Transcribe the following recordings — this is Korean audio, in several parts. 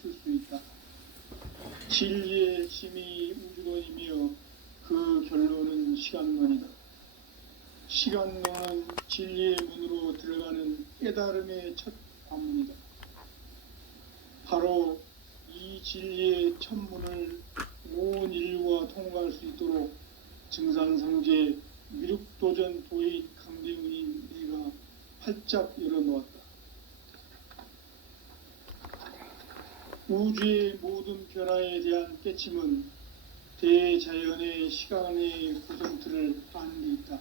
쓸 수 있다. 진리의 핵심이 우주론이며 그 결론은 시간론이다. 시간론은 진리의 문으로 들어가는 깨달음의 첫 관문이다. 바로 이 진리의 첫 문을 온 인류가 통과할 수 있도록 증산상제 미륵도전 도인 강대훈이 내가 활짝 열어놓았다. 우주의 모든 변화에 대한 깨침은 대자연의 시간의 구성틀을 아는 데 있다.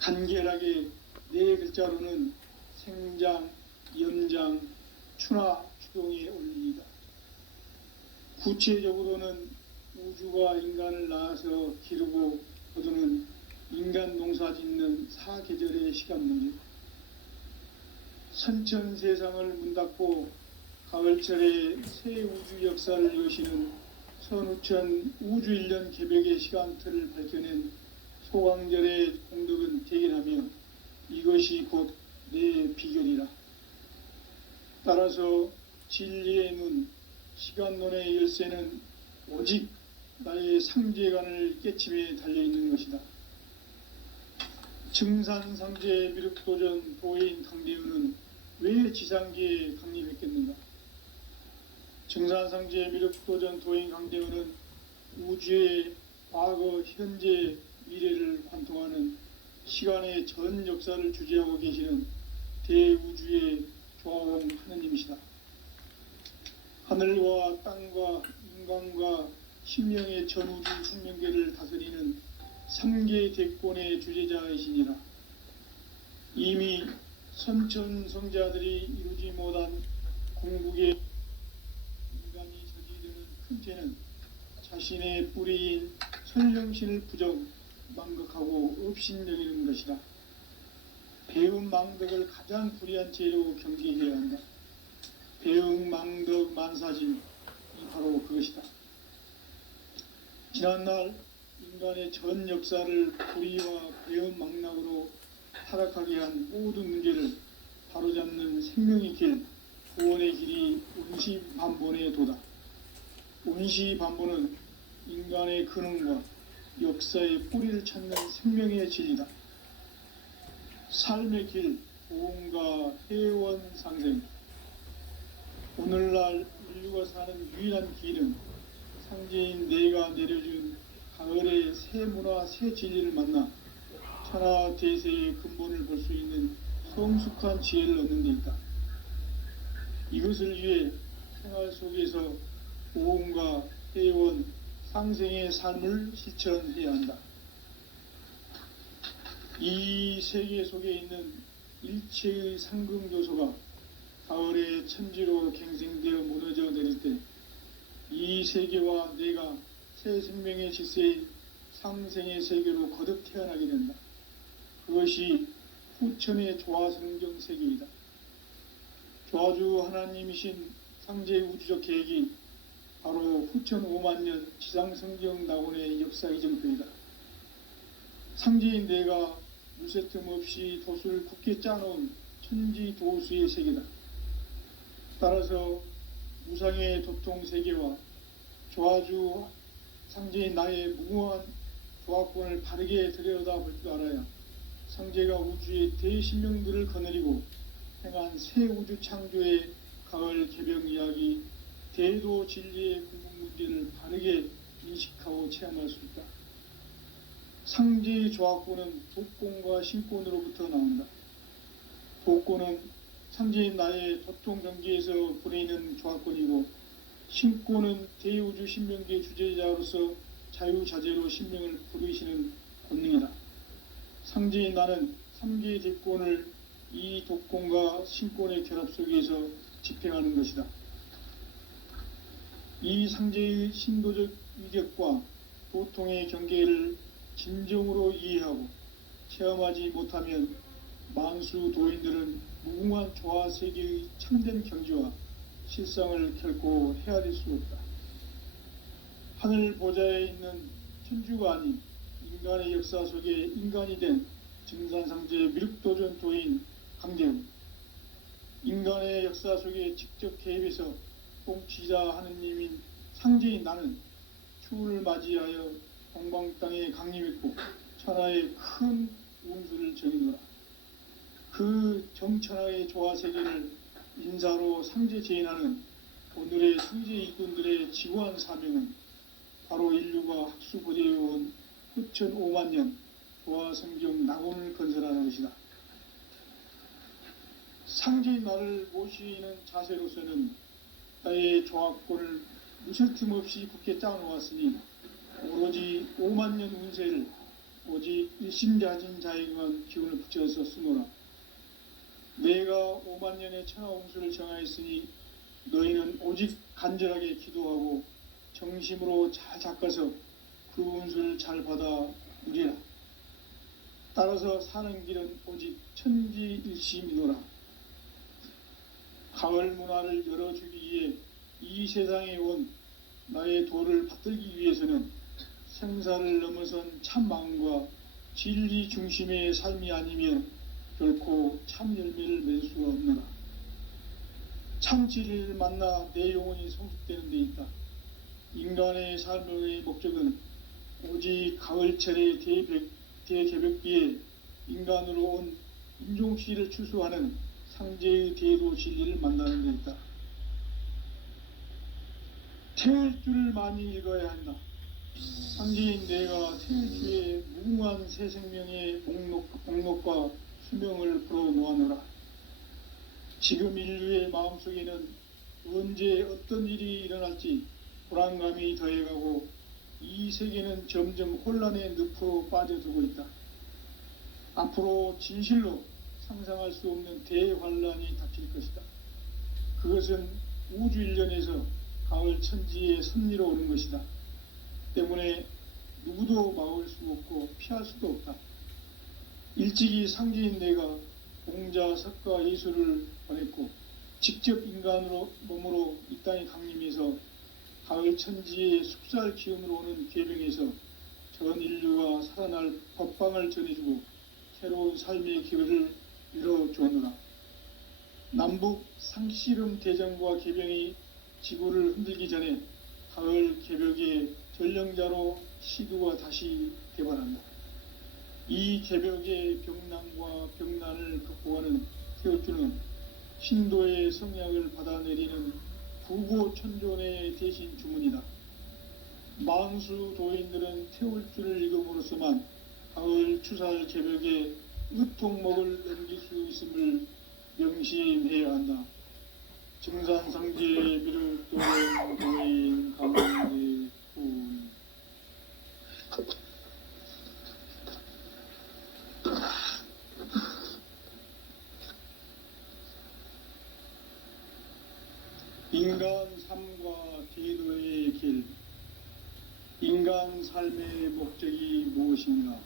간결하게 네 글자로는 생장, 연장, 추나 추동의 원리이다. 구체적으로는 우주가 인간을 낳아서 기르고 거두는 인간 농사 짓는 사계절의 시간 문제, 선천 세상을 문 닫고 가을철에 새 우주 역사를 여시는 선우천 우주 1년 개벽의 시간틀을 밝혀낸 소강절의 공덕은 대견하며 이것이 곧 내 비결이라. 따라서 진리의 눈, 시간론의 열쇠는 오직 나의 상제관을 깨침에 달려있는 것이다. 증산상제 미륵도전 도인 강대훈은 왜 지상계에 강림했겠는가? 증산상제 미륵도전 도인 강대훈은 우주의 과거, 현재, 미래를 관통하는 시간의 전 역사를 주재하고 계시는 대우주의 조화홍 하느님이시다. 하늘과 땅과 인간과 심령의 전우주 생명계를 다스리는 3계 대권의 주제자이시니라. 이미 선천성자들이 이루지 못한 궁극의 인간이 저지르는 큰 죄는 자신의 뿌리인 선령신을 부정, 망각하고 업신여기는 것이다. 배음 망덕을 가장 불의한 죄로 경계해야 한다. 배음 망덕 만사진이 바로 그것이다. 지난날 인간의 전 역사를 불의와 배음 망락으로 타락하게 한 모든 문제를 바로잡는 생명의 길, 구원의 길이 운시반본의 도다. 운시반본은 인간의 근원과 역사의 뿌리를 찾는 생명의 진리다. 삶의 길, 보험과 회원 상생. 오늘날 인류가 사는 유일한 길은 상제인 내가 내려준 가을의 새 문화, 새 진리를 만나 천하 대세의 근본을 볼 수 있는 성숙한 지혜를 얻는 데 있다. 이것을 위해 생활 속에서 보험과 회원, 상생의 삶을 실천해야 한다. 이 세계 속에 있는 일체의 상금 요소가 가을의 천지로 갱생되어 무너져 내릴 때 이 세계와 내가 새 생명의 질서인 상생의 세계로 거듭 태어나게 된다. 그것이 후천의 조화성경 세계이다. 조화주 하나님이신 상제 우주적 계획이 바로 후천 5만년 지상성경 낙원의 역사 이정표이다. 상제인 내가 무쇠틈 없이 도수를 굳게 짜놓은 천지도수의 세계다. 따라서 무상의 도통 세계와 조화주 상제인 나의 무궁한 조화권을 바르게 들여다볼 줄 알아야 상제가 우주의 대신령들을 거느리고 행한 새 우주 창조의 가을 개병 이야기, 대도 진리의 궁극 문제를 바르게 인식하고 체험할 수 있다. 상제의 조화권은 독권과 신권으로부터 나온다. 독권은 상제인 나의 도통 경계에서 보내는 조화권이고, 신권은 대우주 신명계 주제자로서 자유자재로 신명을 부르시는 권능이다. 상제인 나는 3계 대권을 이 독권과 신권의 결합 속에서 집행하는 것이다. 이 상제의 신도적 위력과 도통의 경계를 진정으로 이해하고 체험하지 못하면 만수 도인들은 무궁한 조화세계의 참된 경지와 실상을 결코 헤아릴 수 없다. 하늘 보좌에 있는 천주가 아닌 인간의 역사 속에 인간이 된 증산상제 미륵도전 도인 강대훈, 인간의 역사 속에 직접 개입해서 통치자 하느님인 상제인 나는 추을 맞이하여 동방 땅에 강림했고 천하의 큰 운수를 정이노라. 그 정천하의 조화세계를 인사로 상제 제인하는 오늘의 상제 일꾼들의 지구한 사명은 바로 인류가 학수 고대해온 후천 5만 년 조화성경 낙원을 건설하는 것이다. 상제인 나를 모시는 자세로서는 나의 조합권을 무술 틈 없이 굳게 짜놓았으니 오로지 5만 년 운세를 오직 일심자진 자에게만 기운을 붙여서 쓰노라. 내가 5만 년의 천하 운수를 정하였으니 너희는 오직 간절하게 기도하고 정심으로 잘 닦아서 그 운수를 잘 받아 누리라. 따라서 사는 길은 오직 천지일심이노라. 가을 문화를 열어주기 위해 이 세상에 온 나의 도를 받들기 위해서는 생사를 넘어선 참 마음과 진리 중심의 삶이 아니면 결코 참 열매를 맺을 수가 없노라. 참 진리를 만나 내 영혼이 성숙되는 데 있다. 인간의 삶의 목적은 오직 가을철의 대개벽기에 인간으로 온 인종시를 추수하는 상제의 대도 진리를 만나는 데 있다. 태을 줄을 많이 읽어야 한다. 상제인 내가 태을주의 무궁한 새 생명의 목록과 수명을 풀어놓아노라. 지금 인류의 마음속에는 언제 어떤 일이 일어날지 불안감이 더해가고 이 세계는 점점 혼란의 늪으로 빠져들고 있다. 앞으로 진실로 상상할 수 없는 대환란이 닥칠 것이다. 그것은 우주 일련에서 가을 천지의 섭리로 오는 것이다. 때문에 누구도 막을 수 없고 피할 수도 없다. 일찍이 상제인 내가 공자, 석가, 예수를 보냈고 직접 인간으로 몸으로 이 땅에 강림해서 가을 천지의 숲살 기운으로 오는 계명에서 전 인류가 살아날 법방을 전해주고 새로운 삶의 기회를 이뤄주었노라. 남북 상씨름 대전과 개병이 지구를 흔들기 전에 가을 개벽의 전령자로 시두가 다시 개발한다. 이 개벽의 병난과 병난을 극복하는 태울주는 신도의 성약을 받아내리는 부고천존의 대신 주문이다. 만수 도인들은 태울주를 읽음으로써만 가을 추살 개벽의 으통목을 넘길 수 있음을 명심해야 한다. 증산상제 미륵도인 도인 강대 군 인간 삶과 제도의 길. 인간 삶의 목적이 무엇인가?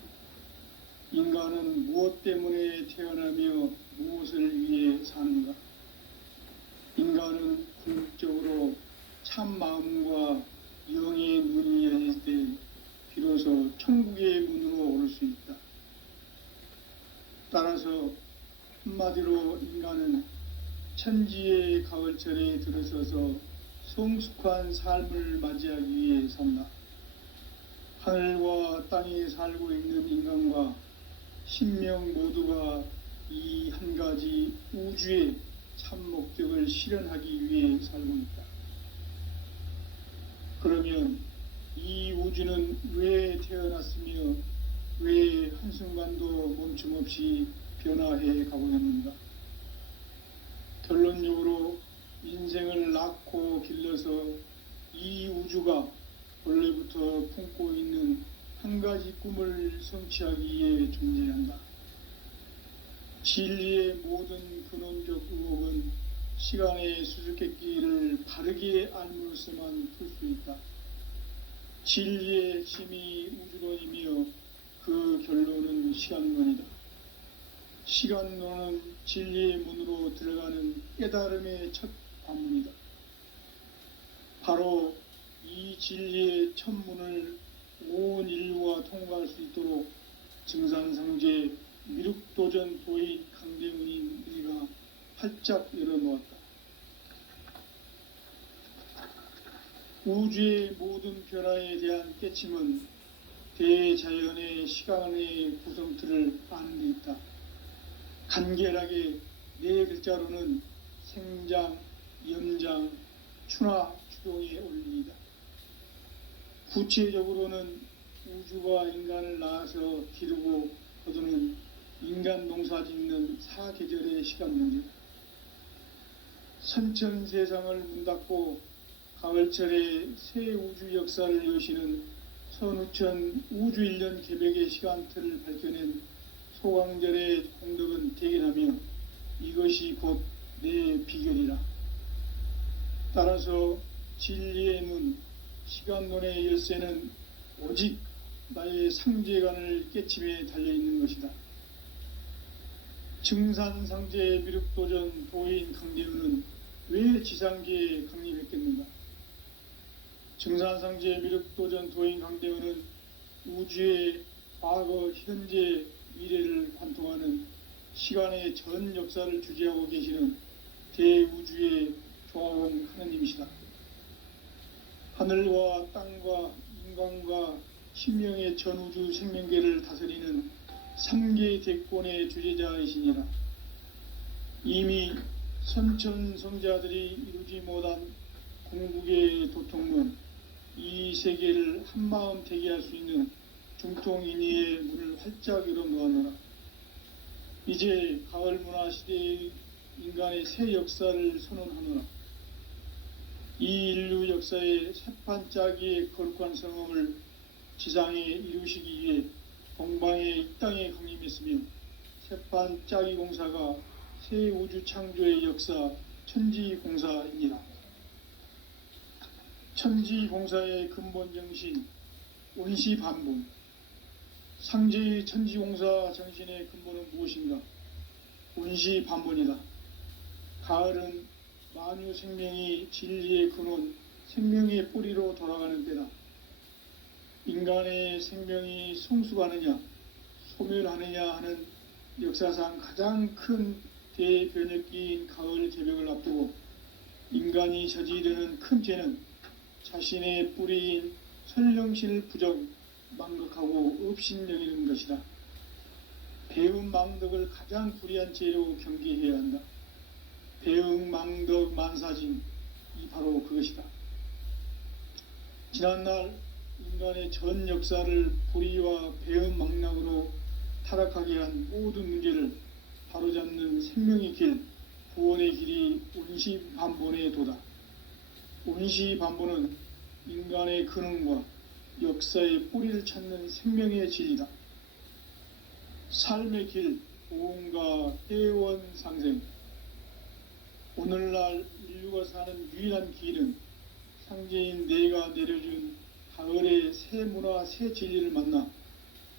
인간은 무엇 때문에 태어나며 무엇을 위해 사는가? 인간은 궁극적으로 참 마음과 영의 눈이 열릴 때 비로소 천국의 문으로 오를 수 있다. 따라서 한마디로 인간은 천지의 가을철에 들어서서 성숙한 삶을 맞이하기 위해 산다. 하늘과 땅에 살고 있는 인간과 신명 모두가 이 한 가지 우주의 참 목적을 실현하기 위해 살고 있다. 그러면 이 우주는 왜 태어났으며 왜 한순간도 멈춤 없이 변화해 가고 있는가? 결론적으로 인생을 낳고 길러서 이 우주가 원래부터 품고 있는 한 가지 꿈을 성취하기 위해 존재한다. 진리의 모든 근원적 의혹은 시간의 수수께끼를 바르게 알므로서만 풀 수 있다. 진리의 핵심이 우주론이며 그 결론은 시간론이다. 시간론은 진리의 문으로 들어가는 깨달음의 첫 관문이다. 바로 이 진리의 첫 문을 온 인류가 통과할 수 있도록 증산상제 미륵도전 도인 강대문인 우리가 활짝 열어놓았다. 우주의 모든 변화에 대한 깨침은 대자연의 시간의 구성틀을 아는 데 있다. 간결하게 네 글자로는 생장, 연장, 추나 추동의 원리이다. 구체적으로는 우주가 인간을 낳아서 기르고 거두는 인간 농사 짓는 사계절의 시간 문제다. 선천 세상을 문 닫고 가을철에 새 우주 역사를 여시는 선우천 우주 1년 개벽의 시간틀을 밝혀낸 소강절의 공덕은 대견하며 이것이 곧 내 비결이라. 따라서 진리의 눈, 시간론의 열쇠는 오직 나의 상제관을 깨침에 달려있는 것이다. 증산상제 미륵도전 도인 강대우는 왜 지상계에 강림했겠는가? 증산상제 미륵도전 도인 강대우는 우주의 과거, 현재, 미래를 관통하는 시간의 전 역사를 주재하고 계시는 대우주의 조화원 하느님이시다. 하늘과 땅과 인간과 신명의 전우주 생명계를 다스리는 3계 대권의 주재자이시니라. 이미 선천성자들이 이루지 못한 궁극의 도통론, 이 세계를 한마음 되게 할 수 있는 중통인의의 문을 활짝 열어 놓았노라. 이제 가을 문화 시대의 인간의 새 역사를 선언하노라. 이 인류 역사의 새판짜기의 거룩한 성험을 지상에 이루시기 위해 동방의 이 땅에 강림했으며 새판짜기 공사가 새 우주 창조의 역사 천지공사입니다. 천지공사의 근본 정신 온시반본. 상제의 천지공사 정신의 근본은 무엇인가? 온시반본이다. 가을은 만유 생명이 진리의 근원, 생명의 뿌리로 돌아가는 때다. 인간의 생명이 성숙하느냐, 소멸하느냐 하는 역사상 가장 큰 대변혁기인 가을 개벽을 앞두고 인간이 저지르는 큰 죄는 자신의 뿌리인 설령신을 부정, 망덕하고 업신여기는 것이다. 배움 망덕을 가장 불의한 죄로 경계해야 한다. 배움 망덕 만사징이 바로 그것이다. 지난날 인간의 전 역사를 불의와 배움 망락으로 타락하게 한 모든 문제를 바로잡는 생명의 길, 구원의 길이 온시반본의 도다. 온시반본은 인간의 근원과 역사의 뿌리를 찾는 생명의 진리다. 삶의 길, 보험과 회원 상생. 오늘날 인류가 사는 유일한 길은 상제인 내가 내려준 가을의 새 문화, 새 진리를 만나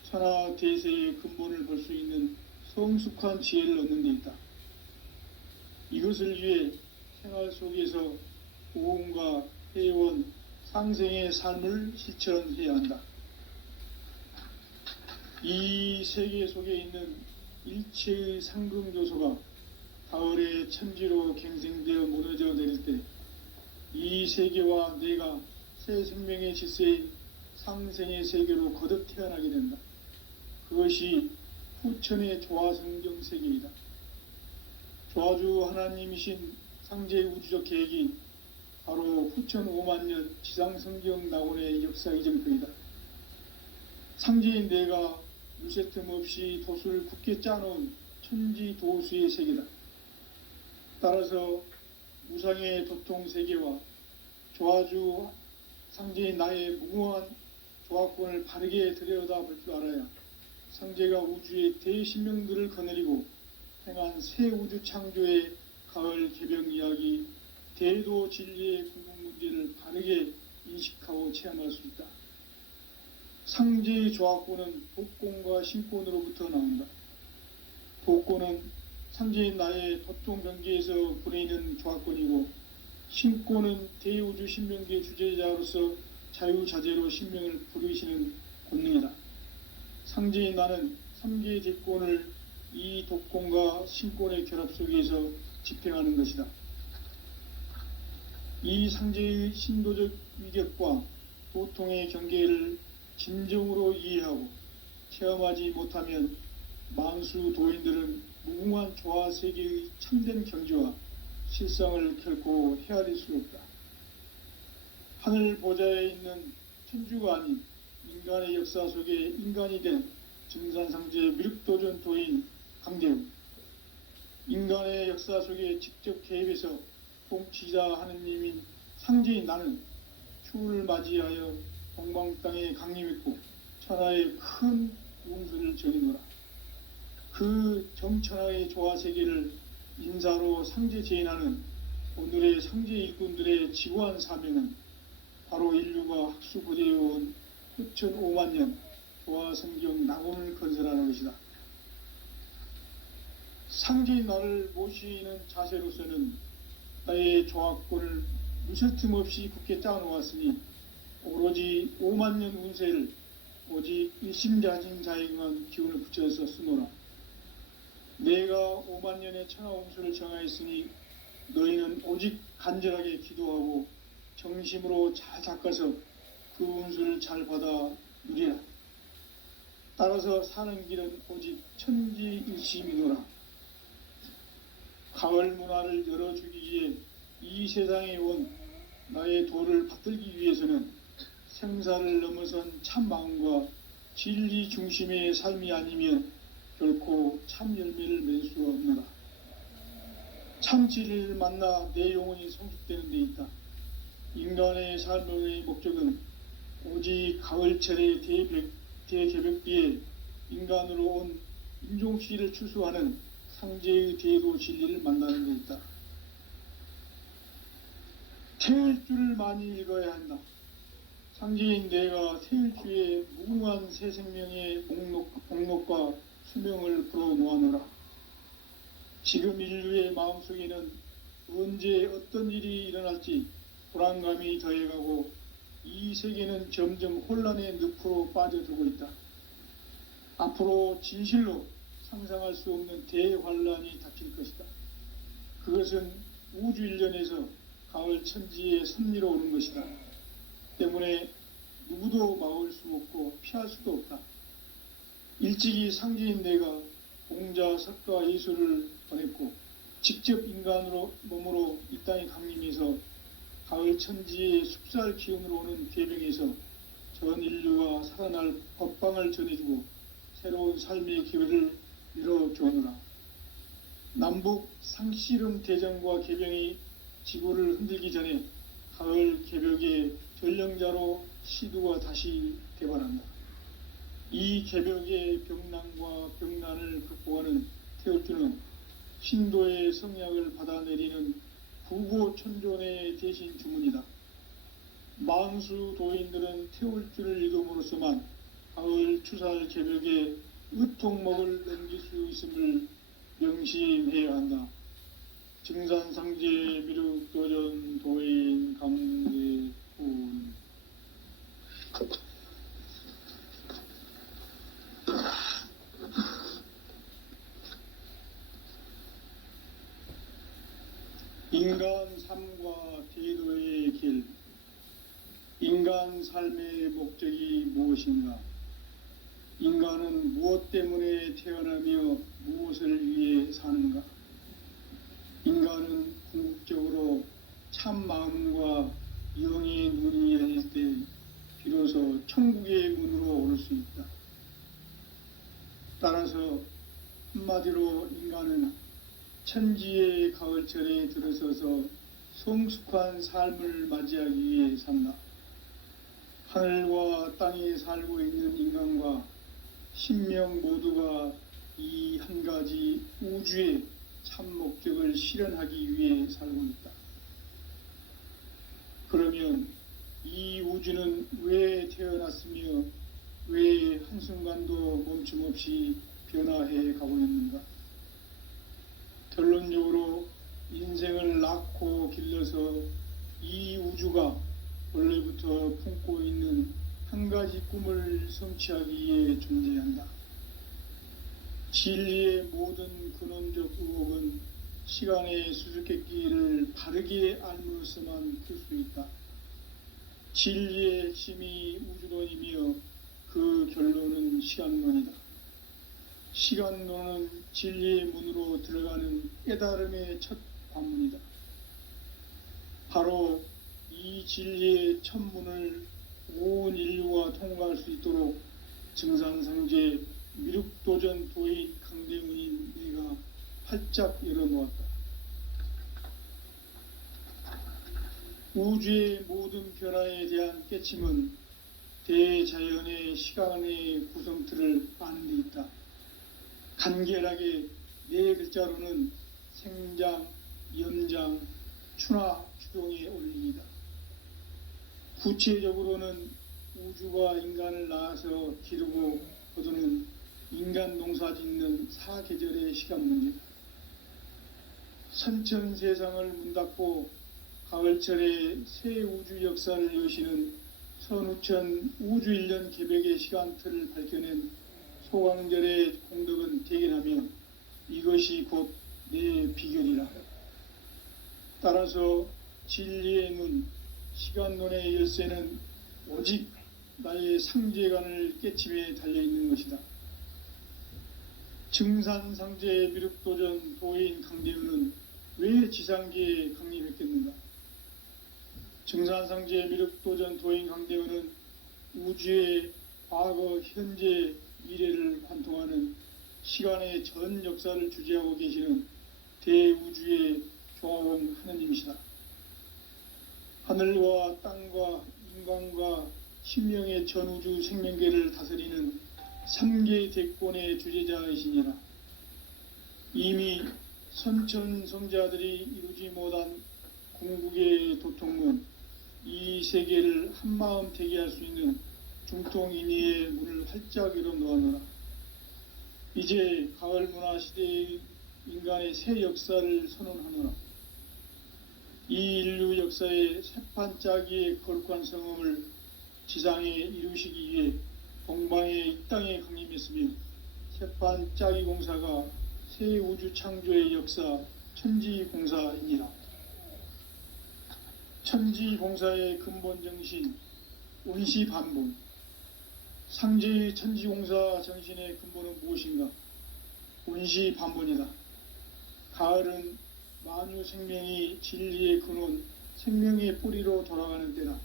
천하 대세의 근본을 볼 수 있는 성숙한 지혜를 얻는 데 있다. 이것을 위해 생활 속에서 보험과 회원, 상생의 삶을 실천해야 한다. 이 세계 속에 있는 일체의 상금요소가 가을의 천지로 갱생되어 무너져 내릴 때 이 세계와 내가 새 생명의 질서인 상생의 세계로 거듭 태어나게 된다. 그것이 후천의 조화성경 세계이다. 조화주 하나님이신 상제의 우주적 계획이 바로 후천 5만년 지상성경 낙원의 역사 이정표이다. 상제인 내가 물새틈 없이 도수를 굳게 짜놓은 천지도수의 세계다. 따라서 무상의 도통 세계와 조화주 상제인 나의 무궁한 조화권을 바르게 들여다볼 줄 알아야 상제가 우주의 대신명들을 거느리고 행한 새 우주 창조의 가을 개벽 이야기, 대도 진리의 궁극 문제를 바르게 인식하고 체험할 수 있다. 상제의 조화권은 복권과 신권으로부터 나온다. 복권은 상제인 나의 도통 경계에서 부리는 조화권이고, 신권은 대우주 신명계 주제자로서 자유자재로 신명을 부르시는 권능이다. 상제인 나는 3개의 대권을 이 독권과 신권의 결합 속에서 집행하는 것이다. 이 상제의 신도적 위격과 도통의 경계를 진정으로 이해하고 체험하지 못하면 만수 도인들은 무궁한 조화 세계의 참된 경지와 실상을 결코 헤아릴 수 없다. 하늘 보좌에 있는 천주가 아닌 인간의 역사 속에 인간이 된 증산상제 미륵도전 도인 강대우, 인간의 역사 속에 직접 개입해서 통치자 하느님인 상제인 나는 추후를 맞이하여 동방 땅에 강림했고 천하의 큰 운수를 전이노라. 그 정천하의 조화 세계를 인사로 상제 제인하는 오늘의 상제 일꾼들의 지구한 사명은 바로 인류가 학수고대해온 후천 5만 년 조화 성경 낙원을 건설하는 것이다. 상제인 나를 모시는 자세로서는 나의 조화권을 무실 틈 없이 굳게 짜놓았으니 오로지 5만 년 운세를 오직 일심자진 자에게만 기운을 붙여서 쓰노라. 내가 5만 년의 천하 운수를 정하였으니 너희는 오직 간절하게 기도하고 정심으로 잘 닦아서 그 운수를 잘 받아 누리라. 따라서 사는 길은 오직 천지일심이노라. 가을 문화를 열어주기 위해 이 세상에 온 나의 도를 받들기 위해서는 생사를 넘어선 참 마음과 진리 중심의 삶이 아니면 결코 참 열매를 맺을 수 없노라. 참 진리를 만나 내 영혼이 성숙되는 데 있다. 인간의 삶의 목적은 오직 가을철의 대개벽비에 인간으로 온 인종씨를 추수하는 상제의 대도 진리를 만나는 데 있다. 태일주를 많이 읽어야 한다. 상제인 내가 태일주의 무궁한 새 생명의 목록과 수명을 풀어놓아노라. 지금 인류의 마음속에는 언제 어떤 일이 일어날지 불안감이 더해가고 이 세계는 점점 혼란의 늪으로 빠져들고 있다. 앞으로 진실로 상상할 수 없는 대환란이 닥칠 것이다. 그것은 우주 일련에서 가을 천지의 섭리로 오는 것이다. 때문에 누구도 막을 수 없고 피할 수도 없다. 일찍이 상제인 내가 공자, 석가, 예수를 보냈고 직접 인간으로 몸으로 이 땅에 강림해서 가을 천지의 숲살 기운으로 오는 괴병에서 전 인류가 살아날 법방을 전해주고 새로운 삶의 기회를 열어주오노라. 남북 상씨름 대전과 개병이 지구를 흔들기 전에 가을 개벽의 전령자로 시두가 다시 개발한다. 이 개벽의 병난과 병난을 극복하는 태울주는 신도의 성약을 받아내리는 부고천존의 대신 주문이다. 만수 도인들은 태울주를 읽음으로써만 가을 추살 개벽의 의통목을 넘길 수 있음을 명심해야 한다. 증산상제 미륵도전 도인 강대훈. 인간 삶과 대도의 길. 인간 삶의 목적이 무엇인가? 인간은 무엇 때문에 태어나며 무엇을 위해 사는가? 인간은 궁극적으로 참 마음과 영의 눈이 열릴 때 비로소 천국의 문으로 오를 수 있다. 따라서 한마디로 인간은 천지의 가을철에 들어서서 성숙한 삶을 맞이하기 위해 산다. 하늘과 땅에 살고 있는 인간과 신명 모두가 이 한 가지 우주의 참 목적을 실현하기 위해 살고 있다. 그러면 이 우주는 왜 태어났으며 왜 한순간도 멈춤없이 변화해 가고 있는가? 결론적으로 인생을 낳고 길러서 이 우주가 원래부터 품고 있는 한 가지 꿈을 성취하기 위해 존재한다. 진리의 모든 근원적 의혹은 시간의 수수께끼를 바르게 알므로서만 풀 수 있다. 진리의 핵심이 우주론이며 그 결론은 시간론이다. 시간론은 진리의 문으로 들어가는 깨달음의 첫 관문이다. 바로 이 진리의 첫 문을 온 인류가 통과할 수 있도록 증산상제 미륵도전 도인 강대문인 내가 활짝 열어놓았다. 우주의 모든 변화에 대한 깨침은 대자연의 시간의 구성틀을 아는 데 있다. 간결하게 네 글자로는 생장, 연장, 추나 추동의 원리이다. 구체적으로는 우주가 인간을 낳아서 기르고 거두는 인간 농사 짓는 사계절의 시간 문제다. 선천 세상을 문 닫고 가을철에 새 우주 역사를 여시는 선우천 우주 1년 개벽의 시간틀을 밝혀낸 소광절의 공덕은 대견하며 이것이 곧 내 비결이라. 따라서 진리의 문, 시간론의 열쇠는 오직 나의 상제관을 깨침에 달려있는 것이다. 증산상제 미륵도전 도인 강대우는 왜 지상계에 강림했겠는가? 증산상제 미륵도전 도인 강대우는 우주의 과거, 현재, 미래를 관통하는 시간의 전 역사를 주재하고 계시는 대우주의 조화공 하느님이시다. 하늘과 땅과 인간과 신명의 전우주 생명계를 다스리는 3계 대권의 주재자이시니라. 이미 선천성자들이 이루지 못한 궁극의 도통문, 이 세계를 한마음 대기할 수 있는 중통인의의 문을 활짝 열어놓아노라. 이제 가을 문화 시대의 인간의 새 역사를 선언하노라. 이 인류 역사의 새판짜기의 거룩한 성음을 지상에 이루시기 위해 동방의 이 땅에 강림했으며 새판짜기 공사가 새 우주 창조의 역사 천지공사이니라. 천지공사의 근본 정신 온시반본, 상제의 천지공사 정신의 근본은 무엇인가? 온시반본이다. 가을은 만유 생명이 진리의 근원, 생명의 뿌리로 돌아가는 때다.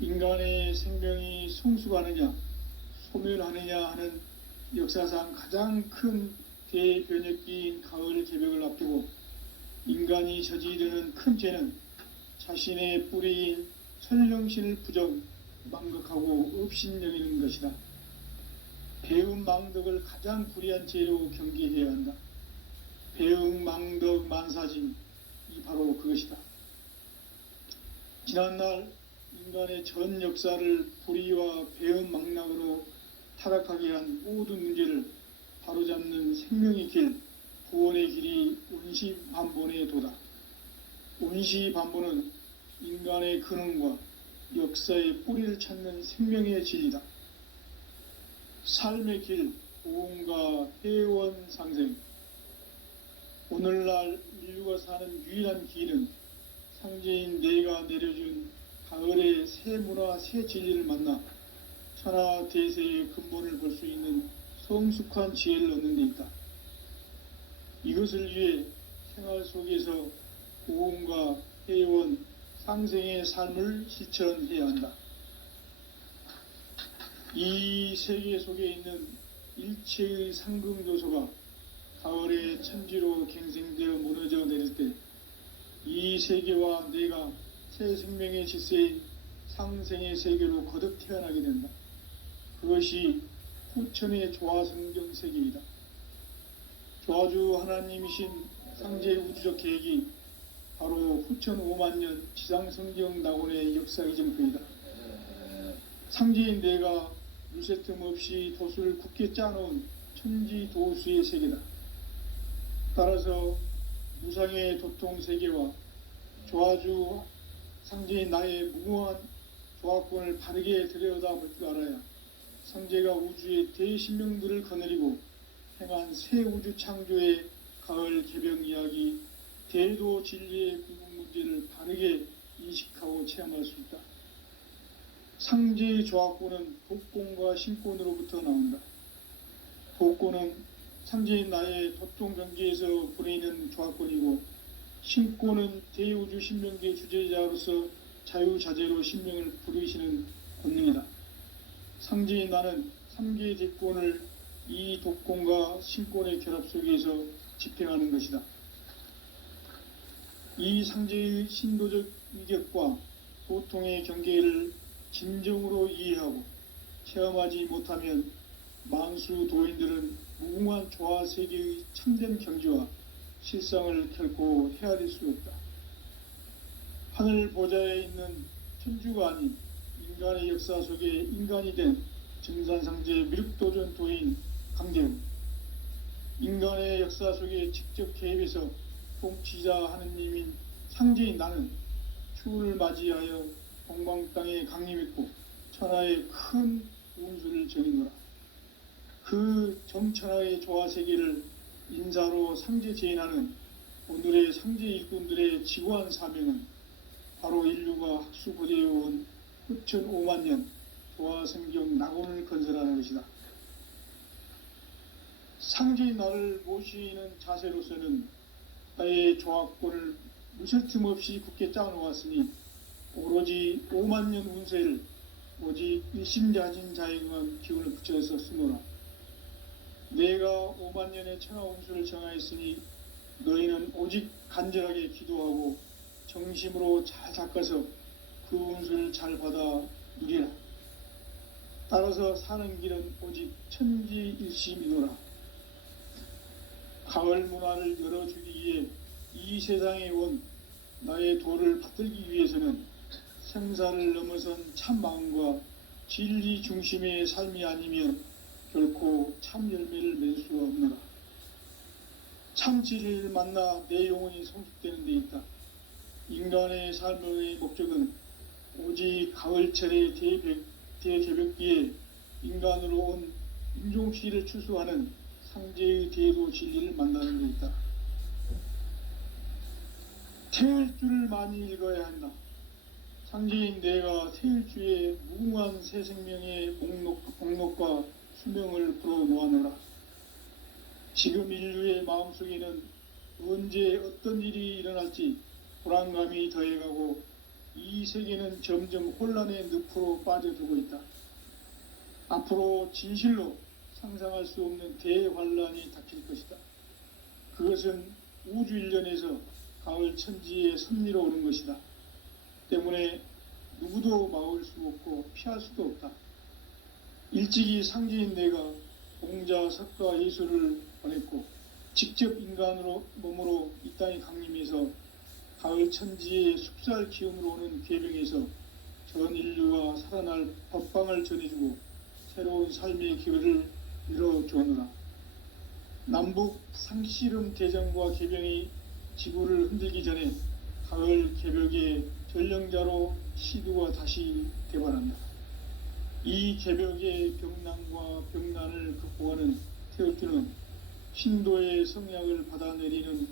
인간의 생명이 성숙하느냐, 소멸하느냐 하는 역사상 가장 큰 대변혁기인 가을 개벽을 앞두고 인간이 저지르는 큰 죄는 자신의 뿌리인 설령신을 부정, 망극하고 업신여기는 것이다. 배움 망덕을 가장 불의한 죄로 경계해야 한다. 배움 망덕 만사진, 이 바로 그것이다. 지난날 인간의 전 역사를 불의와 배움 망락으로 타락하게 한 모든 문제를 바로잡는 생명의 길, 구원의 길이 온시반본의 도다. 온시반본은 인간의 근원과 역사의 뿌리를 찾는 생명의 진리다. 삶의 길, 고음과 회원 상생. 오늘날 인류가 사는 유일한 길은 상제인 내가 내려준 가을의 새 문화, 새 진리를 만나 천하 대세의 근본을 볼 수 있는 성숙한 지혜를 얻는 데 있다. 이것을 위해 생활 속에서 고음과 회원, 상생의 삶을 실천해야 한다. 이 세계 속에 있는 일체의 상금 요소가 가을의 천지로 갱생되어 무너져 내릴 때 이 세계와 내가 새 생명의 질서인 상생의 세계로 거듭 태어나게 된다. 그것이 후천의 조화성경 세계이다. 조화주 하나님이신 상제 우주적 계획이 바로 후천 5만년 지상성경 낙원의 역사 이정표이다. 상제인 내가 물새 틈 없이 도수를 굳게 짜놓은 천지도수의 세계다. 따라서 무상의 도통 세계와 조화주 상제인 나의 무궁한 조화권을 바르게 들여다볼 줄 알아야 상제가 우주의 대신명들을 거느리고 행한 새 우주 창조의 가을 개병 이야기, 대도 진리의 궁극 문제를 바르게 인식하고 체험할 수 있다. 상제의 조합권은 독권과 신권으로부터 나온다. 독권은 상제인 나의 도통 경계에서 부리는 조합권이고, 신권은 대우주 신명계 주제자로서 자유자재로 신명을 부르시는 권능이다. 상제인 나는 3개의 대권을 이 독권과 신권의 결합 속에서 집행하는 것이다. 이 상제의 신도적 위격과 도통의 경계를 진정으로 이해하고 체험하지 못하면 만수 도인들은 무궁한 조화 세계의 참된 경지와 실상을 결코 헤아릴 수 없다. 하늘 보좌에 있는 천주가 아닌 인간의 역사 속에 인간이 된 증산상제 미륵도전 도인 강대우, 인간의 역사 속에 직접 개입해서 통치자 하느님인 상제인 나는 추운을 맞이하여 동방 땅에 강림했고 천하의 큰 운수를 전인노라. 그 정천하의 조화세계를 인사로 상제 제인하는 오늘의 상제 일꾼들의 지고한 사명은 바로 인류가 학수고대해온 후천 5만 년 조화성경 낙원을 건설하는 것이다. 상제인 나를 모시는 자세로서는 나의 조합권을 무설틈 없이 굳게 짜놓았으니 오로지 5만 년 운세를 오직 일심자진 자에게만 기운을 붙여서 쓰노라. 내가 5만 년의 천하 운수를 정하였으니 너희는 오직 간절하게 기도하고 정심으로 잘 닦아서 그 운수를 잘 받아 누리라. 따라서 사는 길은 오직 천지일심이노라. 가을 문화를 열어주기 위해 이 세상에 온 나의 도를 받들기 위해서는 생사를 넘어선 참 마음과 진리 중심의 삶이 아니면 결코 참 열매를 맺을 수가 없노라. 참 진리를 만나 내 영혼이 성숙되는 데 있다. 인간의 삶의 목적은 오직 가을철의 대개벽기에 인간으로 온 인종시를 추수하는 상제의 대도 진리를 만나는 데 있다. 태일주를 많이 읽어야 한다. 상제인 내가 태일주의 무궁한 새 생명의 목록과 수명을 풀어놓아노라. 지금 인류의 마음속에는 언제 어떤 일이 일어날지 불안감이 더해가고 이 세계는 점점 혼란의 늪으로 빠져들고 있다. 앞으로 진실로 상상할 수 없는 대환란이 닥칠 것이다. 그것은 우주 일련에서 가을 천지의 섭리로 오는 것이다. 때문에 누구도 막을 수 없고 피할 수도 없다. 일찍이 상제인 내가 공자, 석가, 예수를 보냈고 직접 인간으로 몸으로 이 땅에 강림해서 가을 천지의 숙살 기운으로 오는 괴병에서 전 인류가 살아날 법방을 전해주고 새로운 삶의 기회를 열어주었노라. 남북 상씨름 대전과 개병이 지구를 흔들기 전에 가을 개벽의 전령자로 시두가 다시 대발한다. 이 개벽의 병난과 병난을 극복하는 태울주는 신도의 성약을 받아내리는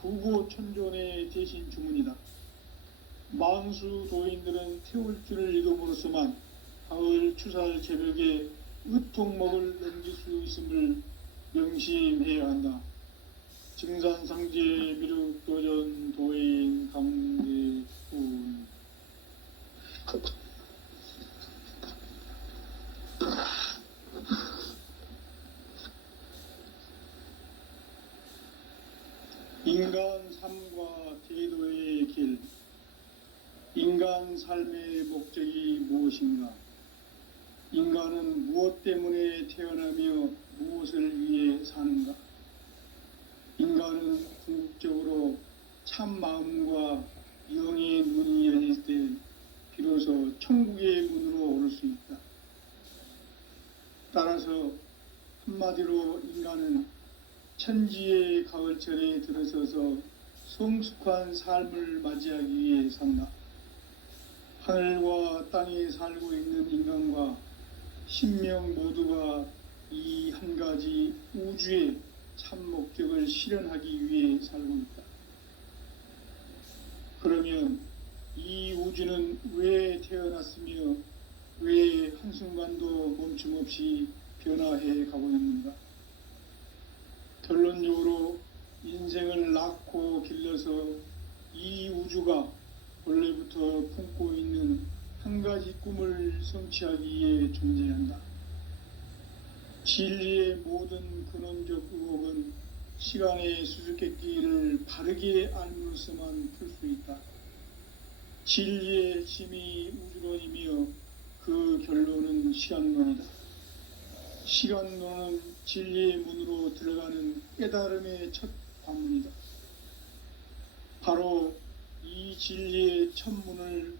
부고천존의 대신 주문이다. 만수 도인들은 태울주를 이름으로서만 가을 추살 개벽에 으통목을 넘길 수 있음을 명심해야 한다. 증산상제 미륵도전 도인 강대훈. 인간 삶과 제도의 길. 인간 삶의 목적이 무엇인가? 인간은 무엇 때문에 태어나며 무엇을 위해 사는가? 인간은 궁극적으로 참 마음과 영의 문이 열릴 때 비로소 천국의 문으로 오를 수 있다. 따라서 한마디로 인간은 천지의 가을철에 들어서서 성숙한 삶을 맞이하기 위해 산다. 하늘과 땅에 살고 있는 인간과 신명 모두가 이 한 가지 우주의 참 목적을 실현하기 위해 살고 있다. 그러면 이 우주는 왜 태어났으며 왜 한순간도 멈춤 없이 변화해 가고 있는가? 결론적으로 인생을 낳고 길러서 이 우주가 원래부터 품고 있는 한 가지 꿈을 성취하기 위해 존재한다. 진리의 모든 근원적 의혹은 시간의 수수께끼를 바르게 알므로서만 풀 수 있다. 진리의 핵심이 우주론이며 그 결론은 시간론이다. 시간론은 진리의 문으로 들어가는 깨달음의 첫 관문이다. 바로 이 진리의 첫 문을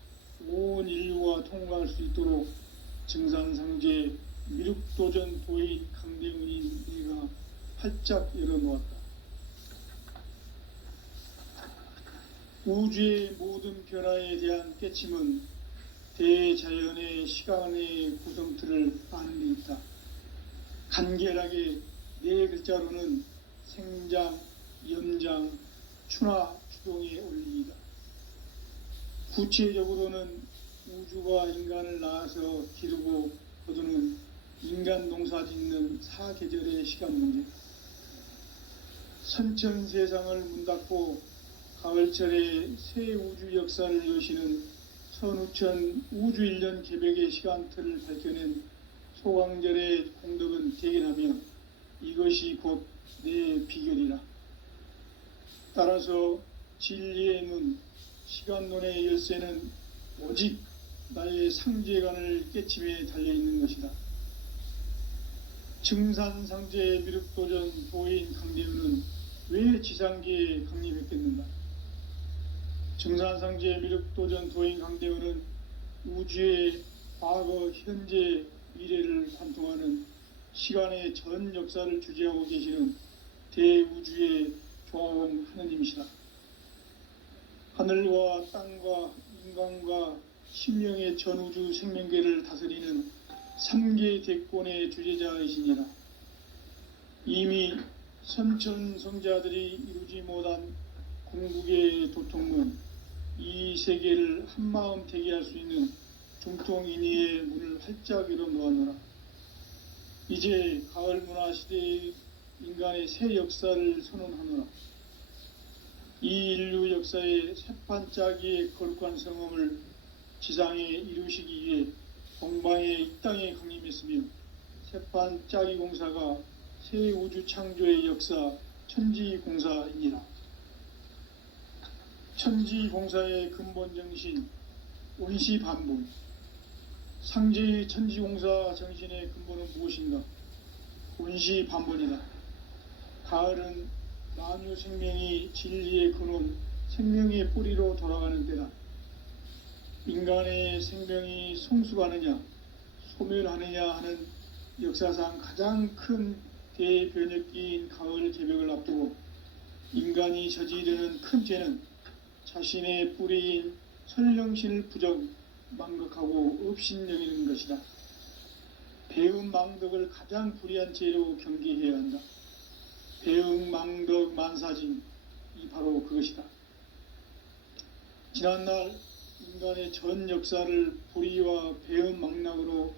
온 인류가 통과할 수 있도록 증산상제 미륵도전 도인 강대훈인 네가 활짝 열어놓았다. 우주의 모든 변화에 대한 깨침은 대자연의 시간의 구성틀을 아는 데 있다. 간결하게 네 글자로는 생장, 연장, 추나 추동의 원리이다. 구체적으로는 우주가 인간을 낳아서 기르고 거두는 인간 농사 짓는 사계절의 시간 문제, 선천세상을 문닫고 가을철에 새 우주 역사를 여시는 선우천 우주 1년 개벽의 시간틀을 밝혀낸 소강절의 공덕은 대견하며 이것이 곧 내 비결이라. 따라서 진리의 문, 시간론의 열쇠는 오직 나의 상제관을 깨침에 달려있는 것이다. 증산상제 미륵도전 도인 강대훈은 왜 지상계에 강림했겠는가? 증산상제 미륵도전 도인 강대훈은 우주의 과거, 현재, 미래를 관통하는 시간의 전 역사를 주재하고 계시는 대우주의 조화원 하느님이시다. 하늘과 땅과 인간과 신명의 전우주 생명계를 다스리는 3계 대권의 주재자이시니라. 이미 선천성자들이 이루지 못한 궁극의 도통문, 이 세계를 한마음 되게 할 수 있는 중통인의의 문을 활짝 열어놓았노라. 이제 가을 문화 시대의 인간의 새 역사를 선언하노라. 이 인류 역사의 새판짜기의 거룩한 성험을 지상에 이루시기 위해 동방의 이 땅에 강림했으며 새판짜기 공사가 새 우주 창조의 역사 천지공사이니라. 천지공사의 근본 정신 원시반복, 상제의 천지공사 정신의 근본은 무엇인가? 원시반복이다. 가을은 만유 생명이 진리의 근원, 생명의 뿌리로 돌아가는 때다. 인간의 생명이 성숙하느냐, 소멸하느냐 하는 역사상 가장 큰 대변혁기인 가을 개벽을 앞두고 인간이 저지르는 큰 죄는 자신의 뿌리인 설령신을 부정, 망극하고 업신여기는 것이다. 배음 망덕을 가장 불의한 죄로 경계해야 한다. 배음 망덕 만사진, 이 바로 그것이다. 지난날 인간의 전 역사를 불의와 배음 망락으로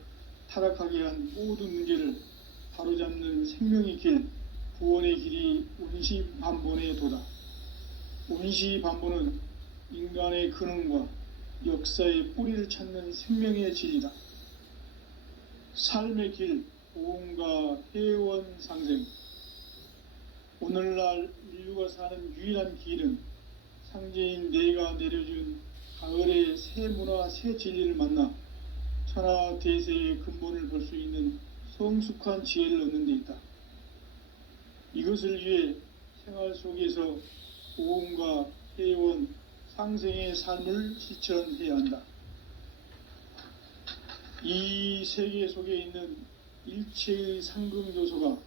타락하게 한 모든 문제를 바로잡는 생명의 길, 구원의 길이 원시반본의 도다. 원시반본은 인간의 근원과 역사의 뿌리를 찾는 생명의 진리다. 삶의 길, 보험과 회원 상생. 오늘날 인류가 사는 유일한 길은 상제인 내가 내려준 가을의 새 문화, 새 진리를 만나 천하 대세의 근본을 볼 수 있는 성숙한 지혜를 얻는 데 있다. 이것을 위해 생활 속에서 보험과 회원, 상생의 삶을 실천해야 한다. 이 세계 속에 있는 일체의 상금 요소가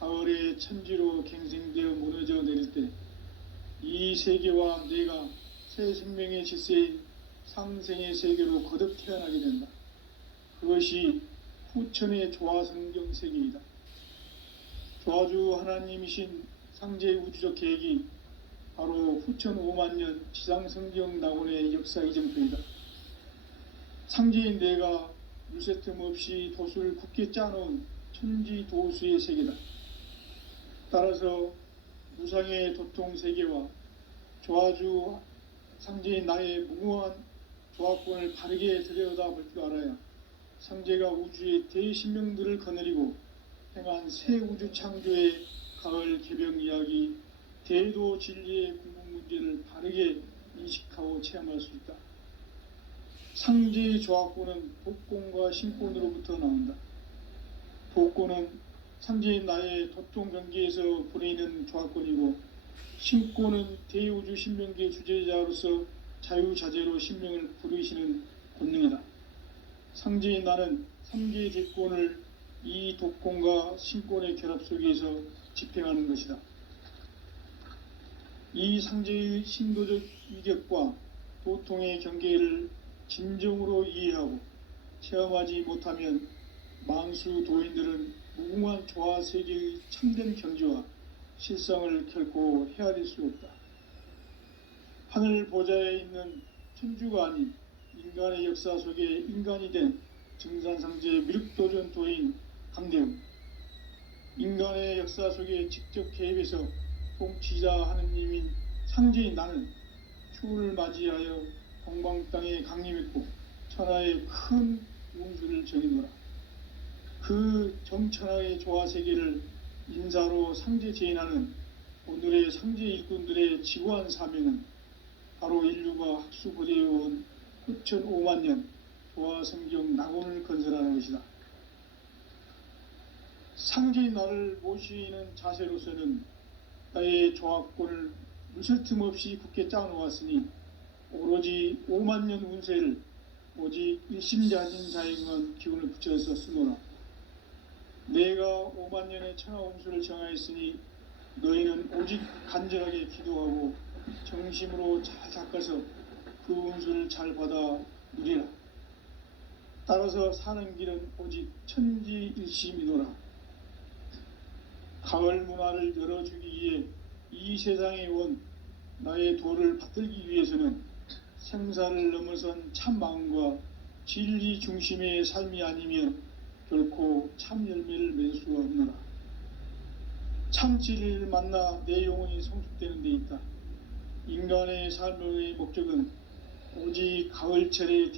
가을의 천지로 갱생되어 무너져 내릴 때 이 세계와 내가 새 생명의 질서인 상생의 세계로 거듭 태어나게 된다. 그것이 후천의 조화성경 세계이다. 조아주 하나님이신 상제의 우주적 계획이 바로 후천 5만 년 지상성경 낙원의 역사 이정표이다. 상제인 내가 물새 틈 없이 도수를 굳게 짜놓은 천지도수의 세계다. 따라서 무상의 도통 세계와 조아주 상제인 나의 무궁한 조합권을 바르게 들여다볼 줄 알아야 상제가 우주의 대신명들을 거느리고 행한 새 우주 창조의 가을 개병 이야기, 대도 진리의 궁극 문제를 바르게 인식하고 체험할 수 있다. 상제의 조합권은 복권과 신권으로부터 나온다. 복권은 상제인 나의 도통 경계에서 보내는 조합권이고, 신권은 대우주 신명계 주제자로서 자유자재로 신명을 부르시는 권능이다. 상제인 나는 3개의 대권을 이 독권과 신권의 결합 속에서 집행하는 것이다. 이 상제의 신도적 위격과 도통의 경계를 진정으로 이해하고 체험하지 못하면 만수 도인들은 무궁한 조화세계의 참된 경지와 실상을 결코 헤아릴 수 없다. 하늘 보좌에 있는 천주가 아닌 인간의 역사 속에 인간이 된 증산상제의 미륵도전 도인 강대웅, 인간의 역사 속에 직접 개입해서 통치자 하느님인 상제인 나는 추운을 맞이하여 동방 땅에 강림했고 천하의 큰 운수를 정해노라. 그 정천하의 조화세계를 인사로 상제 제인하는 오늘의 상제 일꾼들의 지구한 사명은 바로 인류가 학수고대해온 후천 5만 년 조화성경 낙원을 건설하는 것이다. 상제인 나를 모시는 자세로서는 나의 조합권을 물샐 틈 없이 굳게 짜놓았으니 오로지 5만 년 운세를 오직 일심자진 자에게만 기운을 붙여서 쓰노라. 내가 5만 년의 천하 운수를 정하였으니 너희는 오직 간절하게 기도하고 정심으로 잘 닦아서 그 운수를 잘 받아 누리라. 따라서 사는 길은 오직 천지일심이노라. 가을 문화를 열어주기 위해 이 세상에 온 나의 도를 받들기 위해서는 생사를 넘어선 참 마음과 진리 중심의 삶이 아니면 결코 참 열매를 맺을 수가 없노라. 참 진리를 만나 내 영혼이 성숙되는 데 있다. 인간의 삶의 목적은 오직 가을철의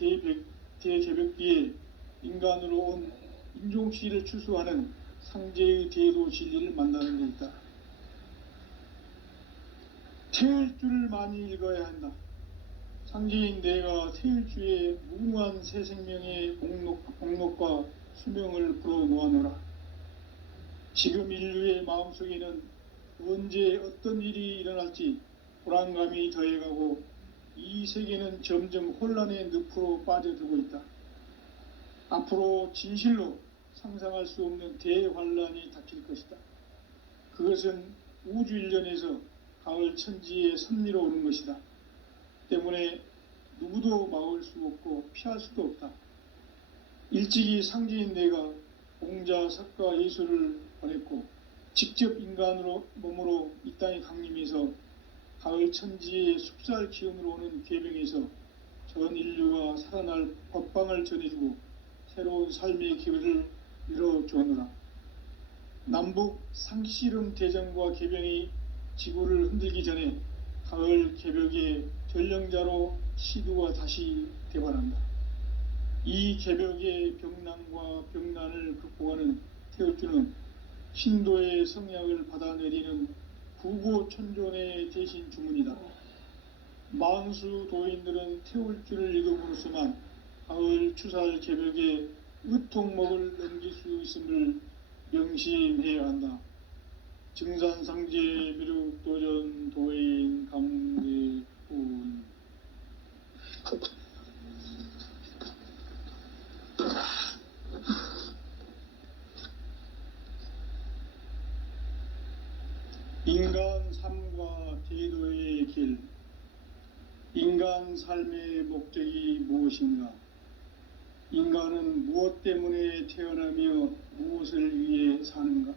대개벽기에 인간으로 온 인종시를 추수하는 상제의 대도 진리를 만나는 데 있다. 태일주를 많이 읽어야 한다. 상제인 내가 태일주의 무궁한 새 생명의 목록과 수명을 불어놓아노라. 지금 인류의 마음속에는 언제 어떤 일이 일어날지 불안감이 더해가고 이 세계는 점점 혼란의 늪으로 빠져들고 있다. 앞으로 진실로 상상할 수 없는 대환란이 닥칠 것이다. 그것은 우주 일련에서 가을 천지의 섭리로 오는 것이다. 때문에 누구도 막을 수 없고 피할 수도 없다. 일찍이 상제인 내가 공자, 석가, 예수를 보냈고 직접 인간으로 몸으로 이 땅에 강림해서 가을 천지의 숲살 기운으로 오는 괴병에서 전 인류가 살아날 법방을 전해주고 새로운 삶의 기회를 이뤄주었노라. 남북 상씨름 대전과 개병이 지구를 흔들기 전에 가을 개벽의 전령자로 시두가 다시 대발한다. 이 개벽의 병난과 병난을 극복하는 태울주는 신도의 성약을 받아내리는 구고천존의 대신 주문이다. 만수 도인들은 태울주를 읽음으로써만 가을 추살 개벽의 의통목을 넘길 수 있음을 명심해야 한다. 증산상제 미륵도전 도인 강대훈. 인간 삶과 제도의 길. 인간 삶의 목적이 무엇인가? 인간은 무엇 때문에 태어나며 무엇을 위해 사는가?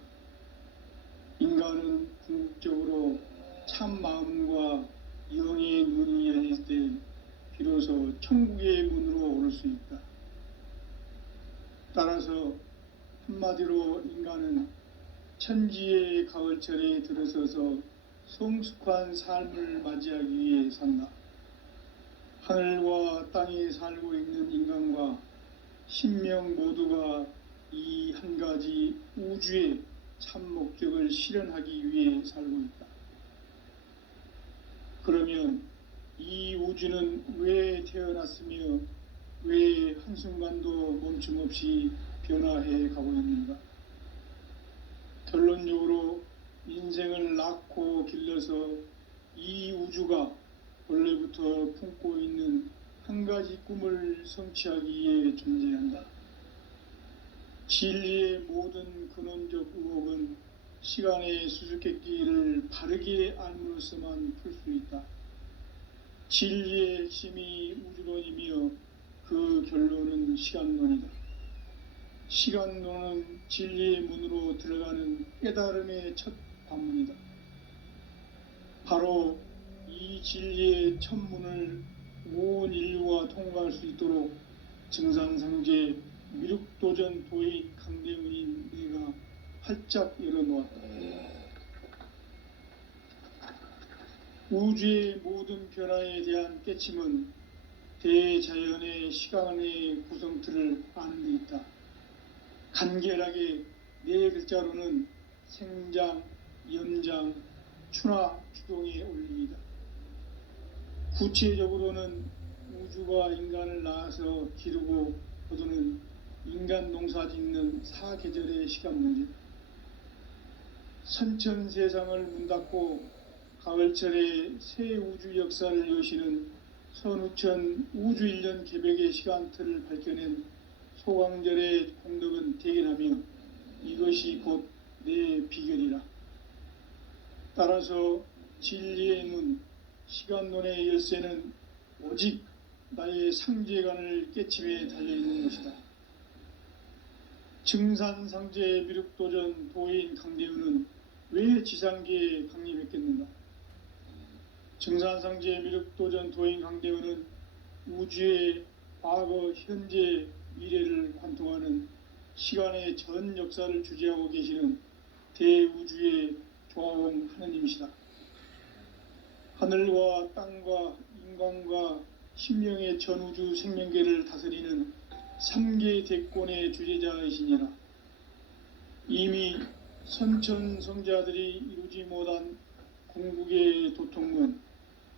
인간은 궁극적으로 참 마음과 영의 눈이 열릴 때 비로소 천국의 문으로 오를 수 있다. 따라서 한마디로 인간은 천지의 가을철에 들어서서 성숙한 삶을 맞이하기 위해 산다. 하늘과 땅에 살고 있는 인간과 신명 모두가 이 한 가지 우주의 참 목적을 실현하기 위해 살고 있다. 그러면 이 우주는 왜 태어났으며 왜 한순간도 멈춤없이 변화해 가고 있는가? 결론적으로 인생을 낳고 길러서 이 우주가 원래부터 품고 있는 한 가지 꿈을 성취하기 위해 존재한다. 진리의 모든 근원적 의혹은 시간의 수수께끼를 바르게 알므로써만 풀 수 있다. 진리의 핵심이 우주론이며 그 결론은 시간론이다. 시간론은 진리의 문으로 들어가는 깨달음의 첫 관문이다. 바로 이 진리의 첫 문을 온 인류가 통과할 수 있도록 증산상제 미륵도전 도인 강대문인 내가 활짝 열어놓았다. 우주의 모든 변화에 대한 깨침은 대자연의 시간의 구성틀을 아는 데 있다. 간결하게 네 글자로는 생장, 연장, 추나 추동의 원리이다. 구체적으로는 우주가 인간을 낳아서 기르고 거두는 인간 농사 짓는 사계절의 시간 문제다. 선천 세상을 문닫고 가을철에 새 우주 역사를 여시는 선우천 우주일년 개벽의 시간틀을 밝혀낸 소강절의 공덕은 대견하며 이것이 곧 내 비결이라. 따라서 진리의 눈, 시간론의 열쇠는 오직 나의 상제관을 깨침에 달려있는 것이다. 증산상제 미륵도전 도인 강대우는 왜 지상계에 강림했겠는가? 증산상제 미륵도전 도인 강대우는 우주의 과거, 현재, 미래를 관통하는 시간의 전 역사를 주재하고 계시는 대우주의 조화원 하느님이시다. 하늘과 땅과 인간과 신명의 전우주 생명계를 다스리는 3계 대권의 주재자이시니라. 이미 선천성자들이 이루지 못한 궁극의 도통은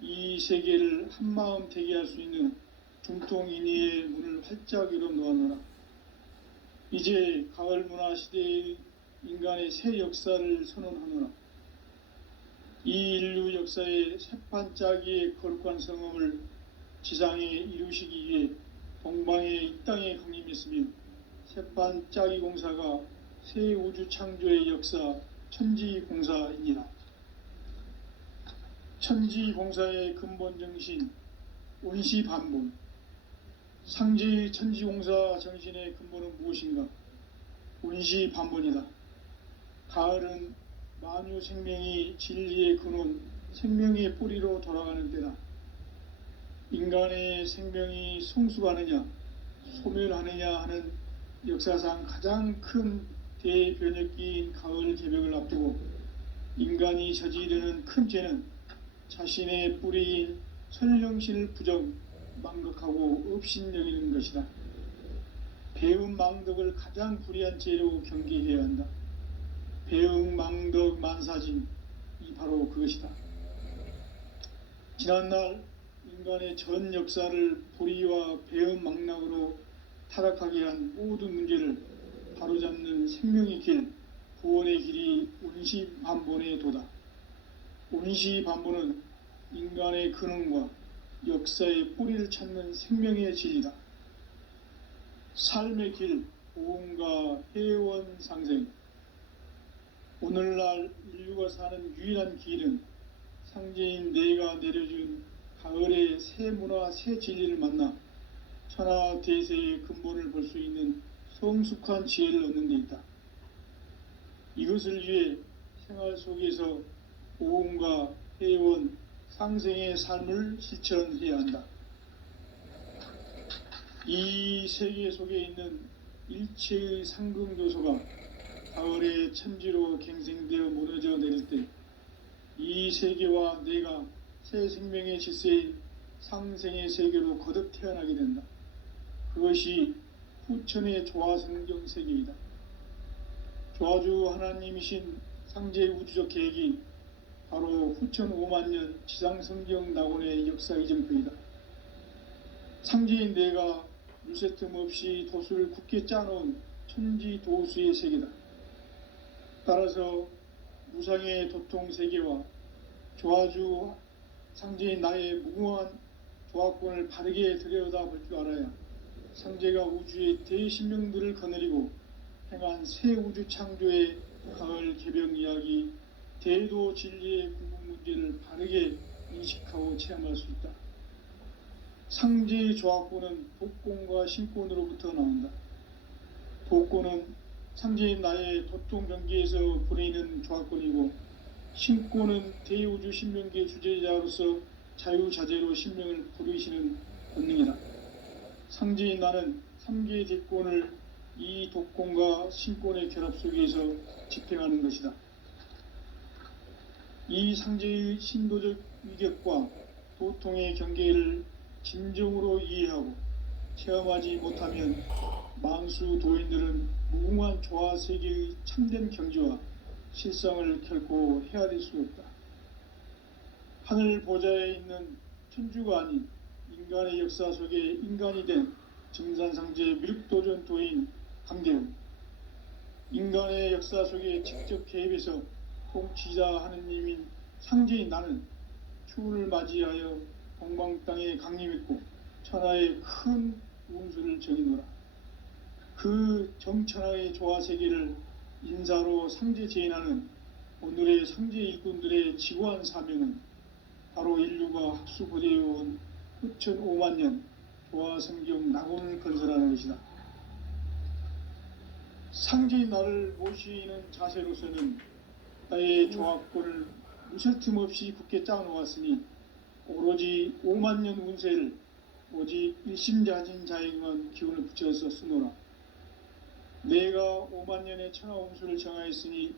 이 세계를 한마음 되게 할 수 있는 중통인의의 문을 활짝 열어놓았노라. 이제 가을 문화 시대의 인간의 새 역사를 선언하노라. 이 인류 역사의 새판짜기의 거룩한 성음을 지상에 이루시기 위해 동방의 이 땅에 강림했으며 새판짜기 공사가 새 우주 창조의 역사 천지공사입니다. 천지공사의 근본 정신 원시반본. 상제의 천지공사 정신의 근본은 무엇인가? 원시반본이다. 가을은 만유 생명이 진리의 근원, 생명의 뿌리로 돌아가는 때다. 인간의 생명이 성숙하느냐, 소멸하느냐 하는 역사상 가장 큰 대변혁기인 가을 개벽을 앞두고 인간이 저지르는 큰 죄는 자신의 뿌리인 설령신을 부정, 망극하고 업신여기는 것이다. 배움 망덕을 가장 불의한 죄로 경계해야 한다. 배움 망덕 만사짐, 이 바로 그것이다. 지난날 인간의 전 역사를 불의와 배움 망락으로 타락하게 한 모든 문제를 바로잡는 생명의 길, 구원의 길이 원시반본의 도다. 원시반본은 인간의 근원과 역사의 뿌리를 찾는 생명의 진리다. 삶의 길, 보험과 회원 상생. 오늘날 인류가 사는 유일한 길은 상제인 내가 내려준 가을의 새 문화, 새 진리를 만나 천하 대세의 근본을 볼 수 있는 성숙한 지혜를 얻는 데 있다. 이것을 위해 생활 속에서 보험과 회원, 상생의 삶을 실천해야 한다. 이 세계 속에 있는 일체의 상금 요소가 가을의 천지로 갱생되어 무너져 내릴 때 이 세계와 내가 새 생명의 질서인 상생의 세계로 거듭 태어나게 된다. 그것이 후천의 조화성경 세계이다. 조화주 하나님이신 상제의 우주적 계획이 바로 후천 5만 년 지상성경 낙원의 역사 이정표이다. 상제인 내가 물새 틈 없이 도수를 굳게 짜놓은 천지 도수의 세계다. 따라서 무상의 도통 세계와 조화주 상제인 나의 무궁한 조화권을 바르게 들여다볼 줄 알아야 상제가 우주의 대신명들을 거느리고 행한 새 우주 창조의 가을 개병 이야기, 대도 진리의 궁극 문제를 바르게 인식하고 체험할 수 있다. 상제의 조화권은 독권과 신권으로부터 나온다. 독권은 상제인 나의 도통 경계에서 보내는 조화권이고, 신권은 대우주 신명계 주제자로서 자유자재로 신명을 부르시는 본능이다. 상제인 나는 3개의 대권을 이 독권과 신권의 결합 속에서 집행하는 것이다. 이 상제의 신도적 위격과 도통의 경계를 진정으로 이해하고 체험하지 못하면 만수 도인들은 무궁한 조화 세계의 참된 경지와 실상을 결코 헤아릴 수 없다. 하늘 보좌에 있는 천주가 아닌 인간의 역사 속에 인간이 된 증산상제 미륵도전 도인 강대웅, 인간의 역사 속에 직접 개입해서 통치자 하느님인 상제인 나는 추운을 맞이하여 동방 땅에 강림했고 천하의 큰 운수를 정의노라. 그 정천하의 조화 세계를 인사로 상제 제인하는 오늘의 상제 일꾼들의 지고한 사명은 바로 인류가 학수고대해온 후천 5만 년 조화 성경 낙원을 건설하는 것이다. 상제인 나를 모시는 자세로서는 나의 조화권을 무술 틈 없이 굳게 짜놓았으니 오로지 5만 년 운세를 오직 일심자진 자에게만 기운을 붙여서 쓰노라. 내가 5만 년의 천하 운수를 정하였으니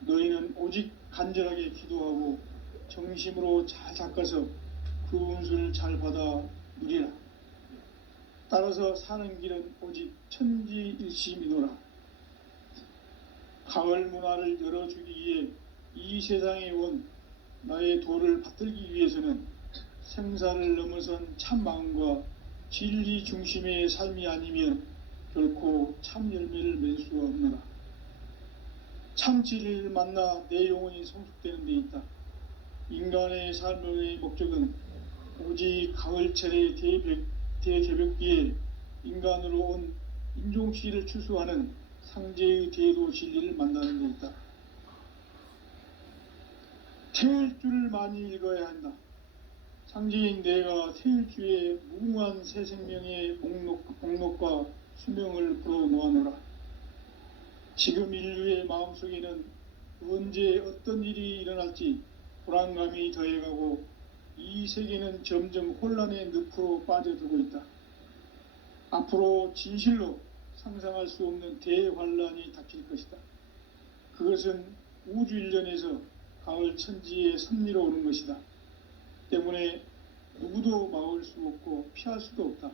너희는 오직 간절하게 기도하고 정심으로 잘 닦아서 그 운수를 잘 받아 누리라. 따라서 사는 길은 오직 천지일심이노라. 가을 문화를 열어주기 위해 이 세상에 온 나의 도를 받들기 위해서는 생사를 넘어선 참 마음과 진리 중심의 삶이 아니면 결코 참 열매를 맺을 수가 없노라. 참 진리를 만나 내 영혼이 성숙되는 데 있다. 인간의 삶의 목적은 오직 가을철의 대개벽기에 인간으로 온 인종씨를 추수하는 상제의 대도 진리를 만나는 데 있다. 태일주를 많이 읽어야 한다. 상제인 내가 태일주의 무궁한 새 생명의 목록과 수명을 불어놓아노라. 지금 인류의 마음속에는 언제 어떤 일이 일어날지 불안감이 더해가고 이 세계는 점점 혼란의 늪으로 빠져들고 있다. 앞으로 진실로 상상할 수 없는 대환란이 닥칠 것이다. 그것은 우주 일련에서 가을 천지의 섭리로 오는 것이다. 때문에 누구도 막을 수 없고 피할 수도 없다.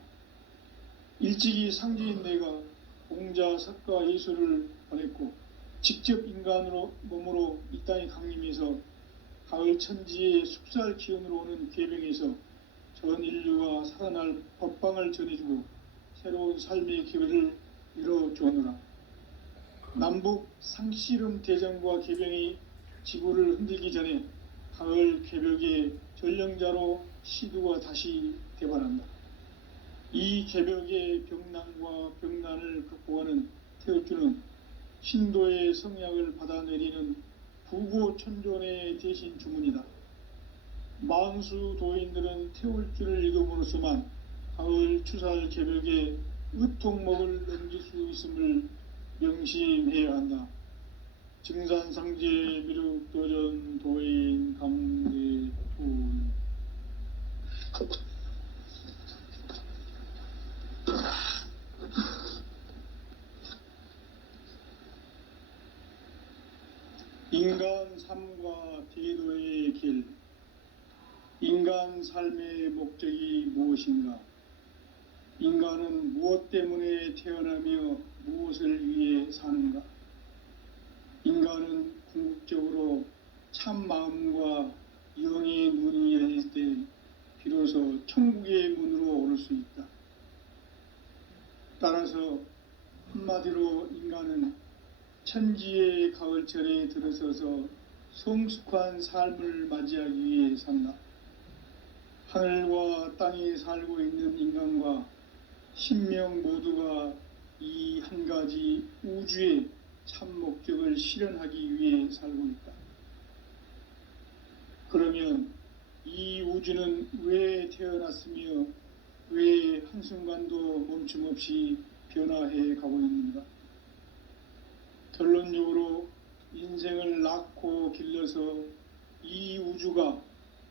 일찍이 상제인 내가 공자, 석가, 예수를 보냈고 직접 인간으로 몸으로 이 땅에 강림해서 가을 천지의 숙살 기운으로 오는 계명에서 전 인류가 살아날 법방을 전해주고 새로운 삶의 기회를 이뤄주오노라. 남북 상씨름 대전과 개병이 지구를 흔들기 전에 가을 개벽의 전령자로 시두가 다시 개발한다. 이 개벽의 병난과 병난을 극복하는 태울주는 신도의 성약을 받아내리는 부고천존의 대신 주문이다. 만수 도인들은 태울주를 읽음으로써만 가을 추살 개벽에 의통목을 넘길 수 있음을 명심해야 한다. 증산상제 미륵도전 도인 강대훈. 인간 삶과 대도의 길. 인간 삶의 목적이 무엇인가? 인간은 무엇 때문에 태어나며 무엇을 위해 사는가? 인간은 궁극적으로 참 마음과 영의 눈이 열릴 때 비로소 천국의 문으로 오를 수 있다. 따라서 한마디로 인간은 천지의 가을철에 들어서서 성숙한 삶을 맞이하기 위해 산다. 하늘과 땅에 살고 있는 인간과 신명 모두가 이 한 가지 우주의 참 목적을 실현하기 위해 살고 있다. 그러면 이 우주는 왜 태어났으며 왜 한순간도 멈춤 없이 변화해 가고 있는가? 결론적으로 인생을 낳고 길러서 이 우주가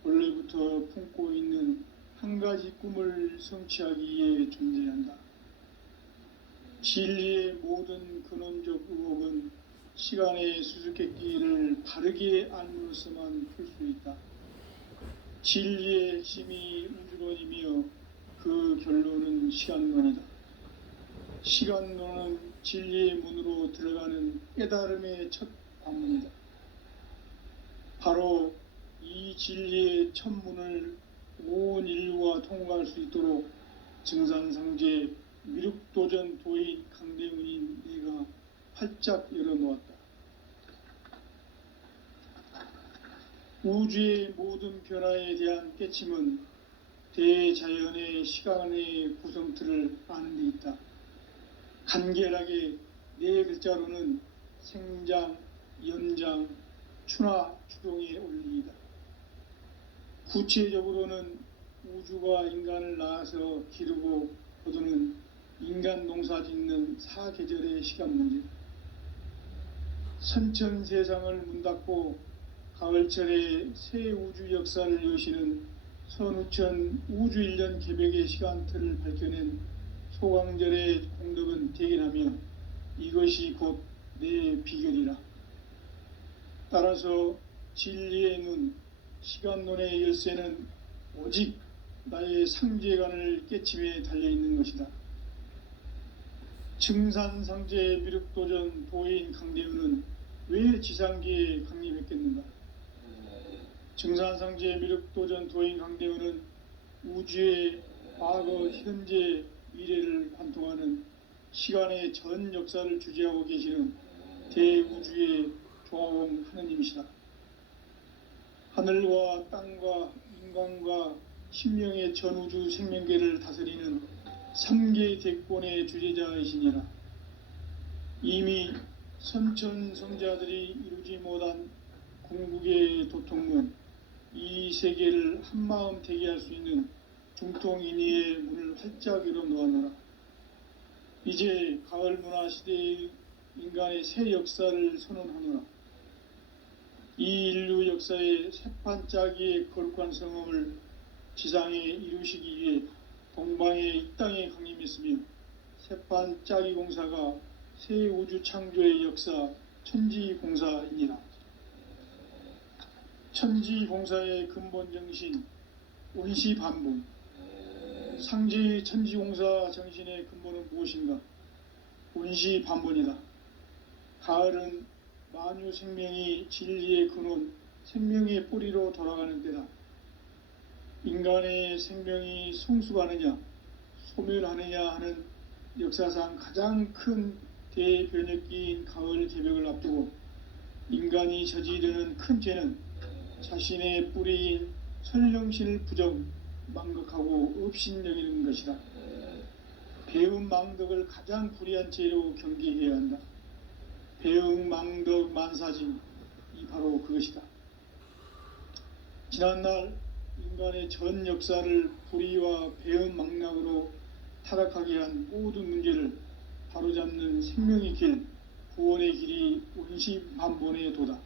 원래부터 품고 있는 한 가지 꿈을 성취하기 위해 존재한다. 진리의 모든 근원적 의혹은 시간의 수수께끼를 바르게 알므로서만 풀 수 있다. 진리의 핵심이 우주론이며 그 결론은 시간론이다. 시간론은 진리의 문으로 들어가는 깨달음의 첫 관문이다. 바로 이 진리의 첫 문을 온 인류가 통과할 수 있도록 증산상제 미륵도전 도인 강대훈인 내가 활짝 열어놓았다. 우주의 모든 변화에 대한 깨침은 대자연의 시간의 구성틀을 아는 데 있다. 간결하게 네 글자로는 생장, 연장, 추나 추동의 원리이다. 구체적으로는 우주가 인간을 낳아서 기르고 거두는 인간 농사 짓는 사계절의 시간 문제. 선천 세상을 문 닫고 가을철에 새 우주 역사를 여시는 선우천 우주 1년 개벽의 시간틀을 밝혀낸 소강절의 공덕은 대견하며 이것이 곧 내 비결이라. 따라서 진리의 눈, 시간론의 열쇠는 오직 나의 상제관을 깨침에 달려있는 것이다. 증산상제 미륵도전 도인 강대훈은 왜 지상계에 강림했겠는가? 증산상제 미륵도전 도인 강대훈은 우주의 과거, 현재, 미래를 관통하는 시간의 전 역사를 주재하고 계시는 대우주의 조화원 하느님이시다. 하늘과 땅과 인간과 신명의 전우주 생명계를 다스리는 3개 대권의 주재자이시니라. 이미 선천성자들이 이루지 못한 궁극의 도통문, 이 세계를 한마음 되게 할 수 있는 중통인의의 문을 활짝 열어놓았노라. 이제 가을 문화 시대의 인간의 새 역사를 선언하노라. 이 인류 역사의 새판짜기의 거룩한 성험을 지상에 이루시기 위해 동방의 이 땅에 강림했으며 새판짜기 공사가 새 우주 창조의 역사 천지공사이니라. 천지공사의 근본 정신 온시반복. 상제의 천지공사 정신의 근본은 무엇인가? 온시반복이다. 가을은 만유 생명이 진리의 근원, 생명의 뿌리로 돌아가는 때다. 인간의 생명이 성숙하느냐, 소멸하느냐 하는 역사상 가장 큰 대변혁기인 가을 개벽을 앞두고 인간이 저지르는 큰 죄는 자신의 뿌리인 설령신을 부정, 망각하고 업신여기는 것이다. 배움 망덕을 가장 불의한 죄로 경계해야 한다. 배움 망덕 만사진, 이 바로 그것이다. 지난날 인간의 전 역사를 불의와 배움 망락으로 타락하게 한 모든 문제를 바로잡는 생명의 길, 구원의 길이 온시반본에 도다.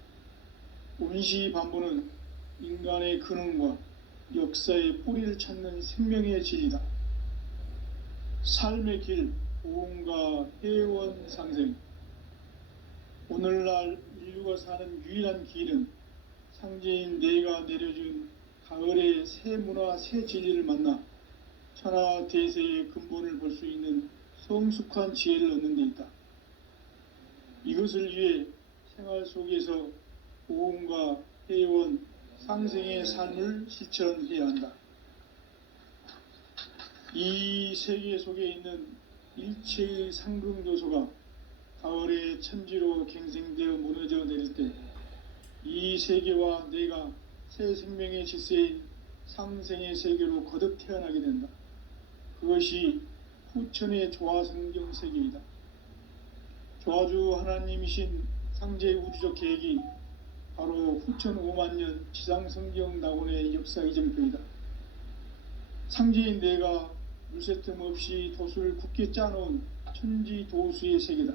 온시반본은 인간의 근원과 역사의 뿌리를 찾는 생명의 진리다. 삶의 길, 보험과 회원 상생. 오늘날 인류가 사는 유일한 길은 상제인 내가 내려준 가을의 새 문화, 새 진리를 만나 천하 대세의 근본을 볼 수 있는 성숙한 지혜를 얻는 데 있다. 이것을 위해 생활 속에서 보험과 회원, 상생의 삶을 실천해야 한다. 이 세계 속에 있는 일체의 상승조소가 가을의 천지로 갱생되어 무너져 내릴 때 이 세계와 내가 새 생명의 질서인 상생의 세계로 거듭 태어나게 된다. 그것이 후천의 조화성경 세계이다. 조화주 하나님이신 상제의 우주적 계획이 바로 후천 5만년 지상성경 낙원의 역사 이정표이다. 상제인 내가 물새 틈 없이 도수를 굳게 짜놓은 천지 도수의 세계다.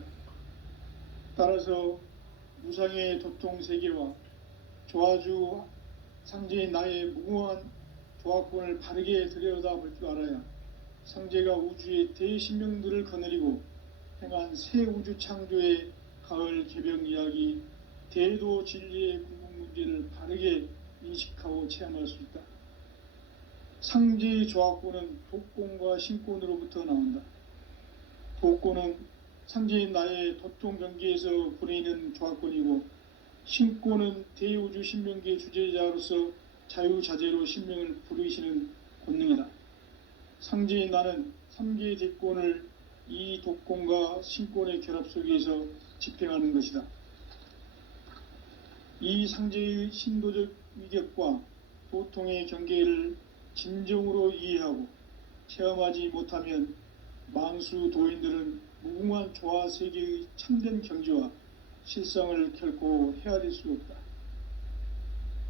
따라서 무상의 도통 세계와 조화주 상제인 나의 무궁한 조화권을 바르게 들여다볼 줄 알아야 상제가 우주의 대신명들을 거느리고 행한 새 우주 창조의 가을 개병 이야기, 대도 진리의 궁극 문제를 바르게 인식하고 체험할 수 있다. 상제의 조화권은 독권과 신권으로부터 나온다. 독권은 상제인 나의 도통 경계에서 보내는 조화권이고, 신권은 대우주 신명기의 주제자로서 자유자재로 신명을 부르시는 권능이다. 상제인 나는 3개의 대권을 이 독권과 신권의 결합 속에서 집행하는 것이다. 이 상제의 신도적 위격과 도통의 경계를 진정으로 이해하고 체험하지 못하면 만수 도인들은 무궁한 조화 세계의 참된 경지와 실상을 결코 헤아릴 수 없다.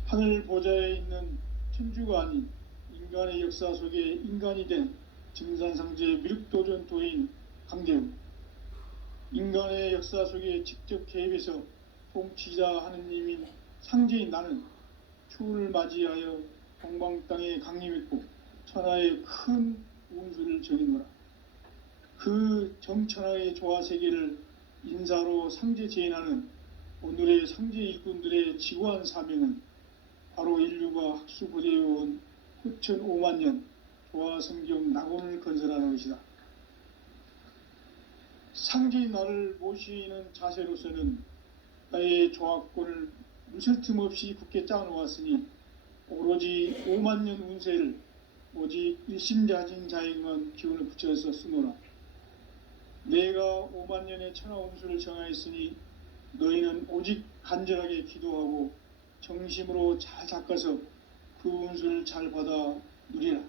하늘 보좌에 있는 천주가 아닌 인간의 역사 속에 인간이 된 증산상제의 미륵도전 도인 강재훈, 인간의 역사 속에 직접 개입해서 통치자 하느님인 상제인 나는 추운을 맞이하여 동방 땅에 강림했고 천하의 큰 운수를 정인노라. 그 정천하의 조화세계를 인사로 상제 제인하는 오늘의 상제 일꾼들의 지구한 사명은 바로 인류가 학수고대해온 후천 5만년 조화성경 낙원을 건설하는 것이다. 상제인 나를 모시는 자세로서는 나의 조화권을 무술 틈 없이 굳게 짜놓았으니 오로지 5만년 운세를 오직 일심자진 자에게만 기운을 붙여서 쓰노라. 내가 5만년의 천하 운수를 정하였으니 너희는 오직 간절하게 기도하고 정심으로 잘 닦아서 그 운수를 잘 받아 누리라.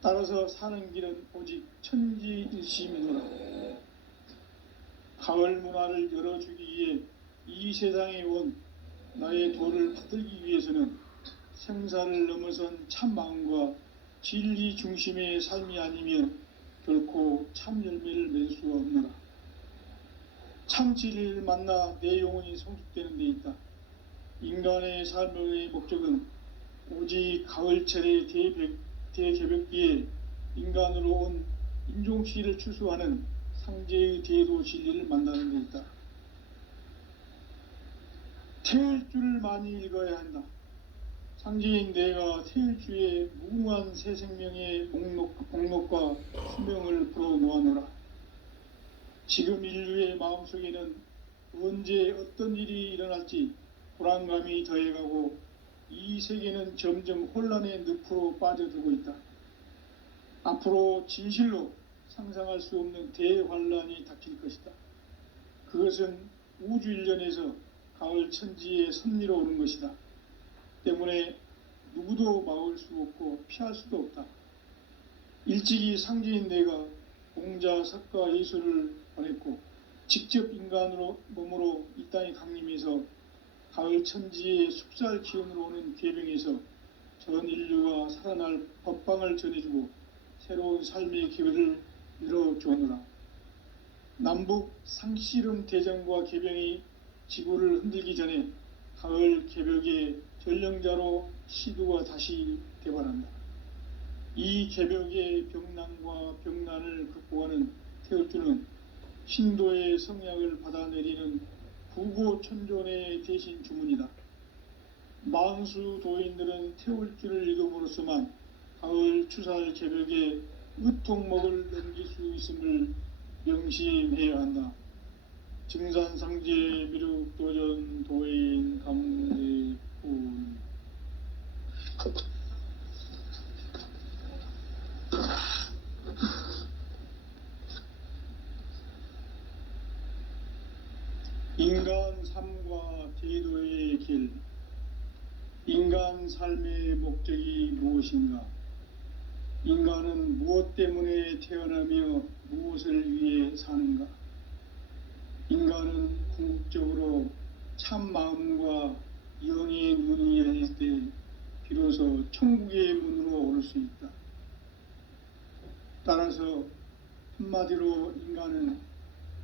따라서 사는 길은 오직 천지일심이노라. 가을 문화를 열어주기 위해 이 세상에 온 나의 도를 받들기 위해서는 생사를 넘어선 참 마음과 진리 중심의 삶이 아니면 결코 참 열매를 맺을 수가 없노라. 참 진리를 만나 내 영혼이 성숙되는 데 있다. 인간의 삶의 목적은 오직 가을철의 대개벽기에 인간으로 온 인종시를 추수하는 상제의 대도 진리를 만나는 데 있다. 태일주를 많이 읽어야 한다. 상제인 내가 태일주의 무궁한 새 생명의 목록과 수명을 풀어놓아노라. 지금 인류의 마음속에는 언제 어떤 일이 일어날지 불안감이 더해가고 이 세계는 점점 혼란의 늪으로 빠져들고 있다. 앞으로 진실로 상상할 수 없는 대환란이 닥칠 것이다. 그것은 우주 일련에서 가을 천지의 섭리로 오는 것이다. 때문에 누구도 막을 수 없고 피할 수도 없다. 일찍이 상제인 내가 공자, 석가, 예수를 보냈고 직접 인간으로 몸으로 이 땅에 강림해서 가을 천지의 숙살 기운으로 오는 계명에서 전 인류가 살아날 법방을 전해주고 새로운 삶의 기회를 열어주었노라. 남북 상씨름 대전과 개병이 지구를 흔들기 전에 가을 개벽의 전령자로 시두가 다시 대발한다. 이 개벽의 병난과 병난을 극복하는 태울주는 신도의 성약을 받아내리는 구고천존의 대신 주문이다. 만수 도인들은 태울주를 읽음으로써만 가을 추살 개벽의 으통목을 넘길 수 있음을 명심해야 한다. 증산상제 미륵도전 도인 감대군. 인간 삶과 대도의 길. 인간 삶의 목적이 무엇인가? 인간은 무엇 때문에 태어나며 무엇을 위해 사는가? 인간은 궁극적으로 참 마음과 영의 눈이 열릴 때 비로소 천국의 문으로 오를 수 있다. 따라서 한마디로 인간은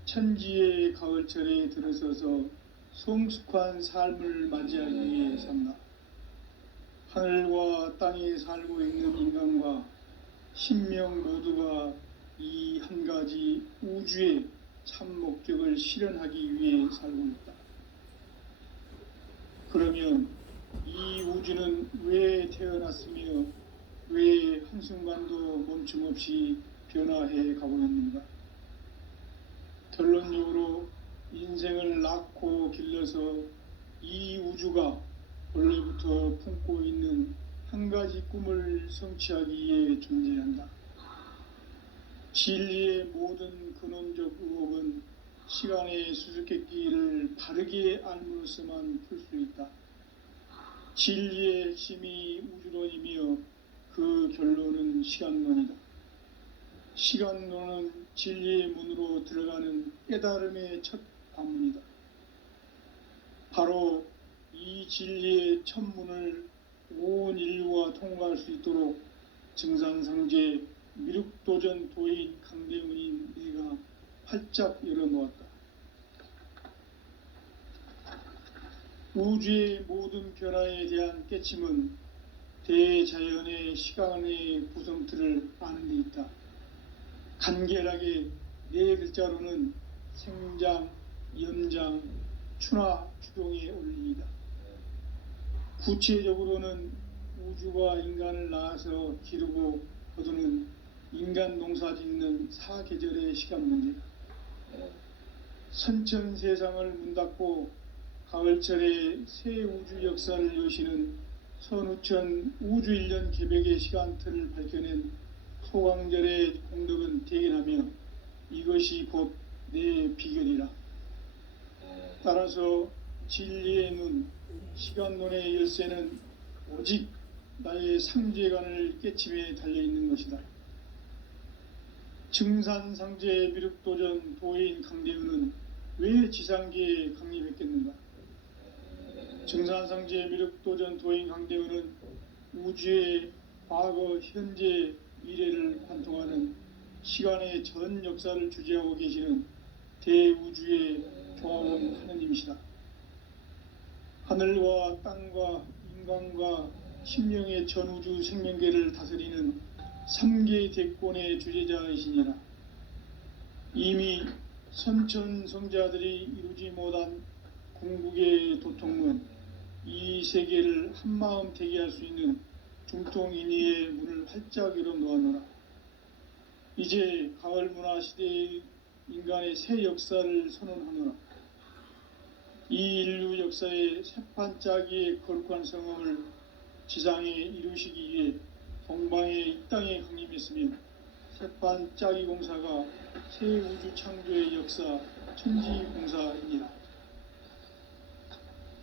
천지의 가을철에 들어서서 성숙한 삶을 맞이하기 위해 산다. 하늘과 땅에 살고 있는 인간과 신명 모두가 이 한 가지 우주의 참 목적을 실현하기 위해 살고 있다. 그러면 이 우주는 왜 태어났으며 왜 한순간도 멈춤없이 변화해 가고 있는가? 결론적으로 인생을 낳고 길러서 이 우주가 원래부터 품고 있는 한 가지 꿈을 성취하기 위해 존재한다. 진리의 모든 근원적 의혹은 시간의 수수께끼를 바르게 알므로써만 풀 수 있다. 진리의 핵심이 우주론이며 그 결론은 시간론이다. 시간론은 진리의 문으로 들어가는 깨달음의 첫 관문이다. 바로 이 진리의 첫 문을 온 인류가 통과할 수 있도록 증산상제 미륵도전 도인 강대문인 내가 활짝 열어놓았다. 우주의 모든 변화에 대한 깨침은 대자연의 시간의 구성틀을 아는 데 있다. 간결하게 네 글자로는 생장, 연장, 추나 추동의 원리이다. 구체적으로는 우주가 인간을 낳아서 기르고 거두는 인간 농사 짓는 사계절의 시간 문제다. 선천 세상을 문 닫고 가을철에 새 우주 역사를 여시는 선우천 우주일년 개벽의 시간틀을 밝혀낸 소강절의 공덕은 대견하며 이것이 곧 내 비결이라. 따라서 진리의 눈, 시간론의 열쇠는 오직 나의 상제관을 깨침에 달려있는 것이다. 증산상제 미륵도전 도인 강대은은 왜 지상계에 강림했겠는가? 증산상제 미륵도전 도인 강대은은 우주의 과거, 현재, 미래를 관통하는 시간의 전 역사를 주재하고 계시는 대우주의 조화원 하느님이시다. 하늘과 땅과 인간과 심령의 전우주 생명계를 다스리는 3계 대권의 주재자이시니라. 이미 선천성자들이 이루지 못한 궁극의 도통문, 이 세계를 한마음 되게 할 수 있는 중통인의의 문을 활짝 열어 놓아노라. 이제 가을 문화 시대의 인간의 새 역사를 선언하노라. 이 인류 역사의 새판짜기의 거룩한 성험을 지상에 이루시기 위해 동방의 이 땅에 강림했으며 새판짜기 공사가 새 우주 창조의 역사 천지공사이니라.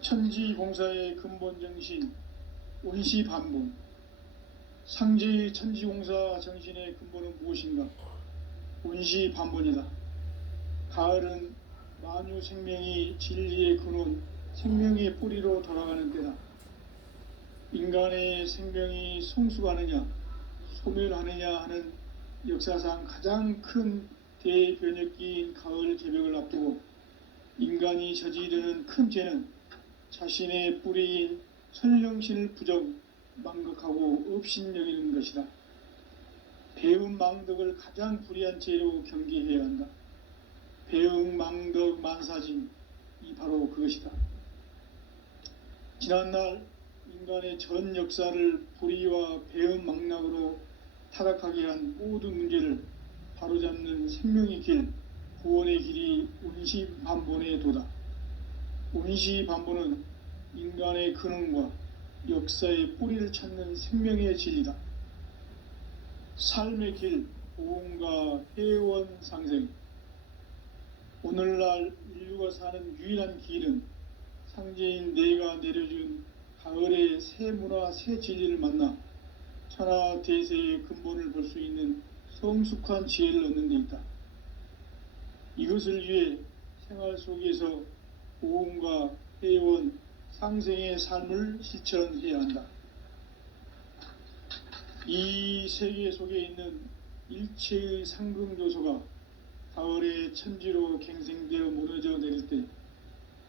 천지공사의 근본 정신 원시반복. 상제의 천지공사 정신의 근본은 무엇인가? 원시반본이다. 가을은 만유 생명이 진리의 근원, 생명의 뿌리로 돌아가는 때다. 인간의 생명이 성숙하느냐, 소멸하느냐 하는 역사상 가장 큰 대변혁기인 가을 개벽을 앞두고 인간이 저지르는 큰 죄는 자신의 뿌리인 선령신을 부정, 망각하고 업신여기는 것이다. 배음 망덕을 가장 불의한 죄로 경계해야 한다. 배음 망덕 만사진, 이 바로 그것이다. 지난날 인간의 전 역사를 불의와 배음 망락으로 타락하게 한 모든 문제를 바로잡는 생명의 길, 구원의 길이 운시반본의 도다. 운시반본은 인간의 근원과 역사의 뿌리를 찾는 생명의 진리다. 삶의 길, 보험과 회원 상생. 오늘날 인류가 사는 유일한 길은 상제인 내가 내려준 가을의 새 문화, 새 진리를 만나 천하 대세의 근본을 볼 수 있는 성숙한 지혜를 얻는 데 있다. 이것을 위해 생활 속에서 보험과 회원, 상생의 삶을 실천해야 한다. 이 세계 속에 있는 일체의 상금 요소가 가을의 천지로 갱생되어 무너져 내릴 때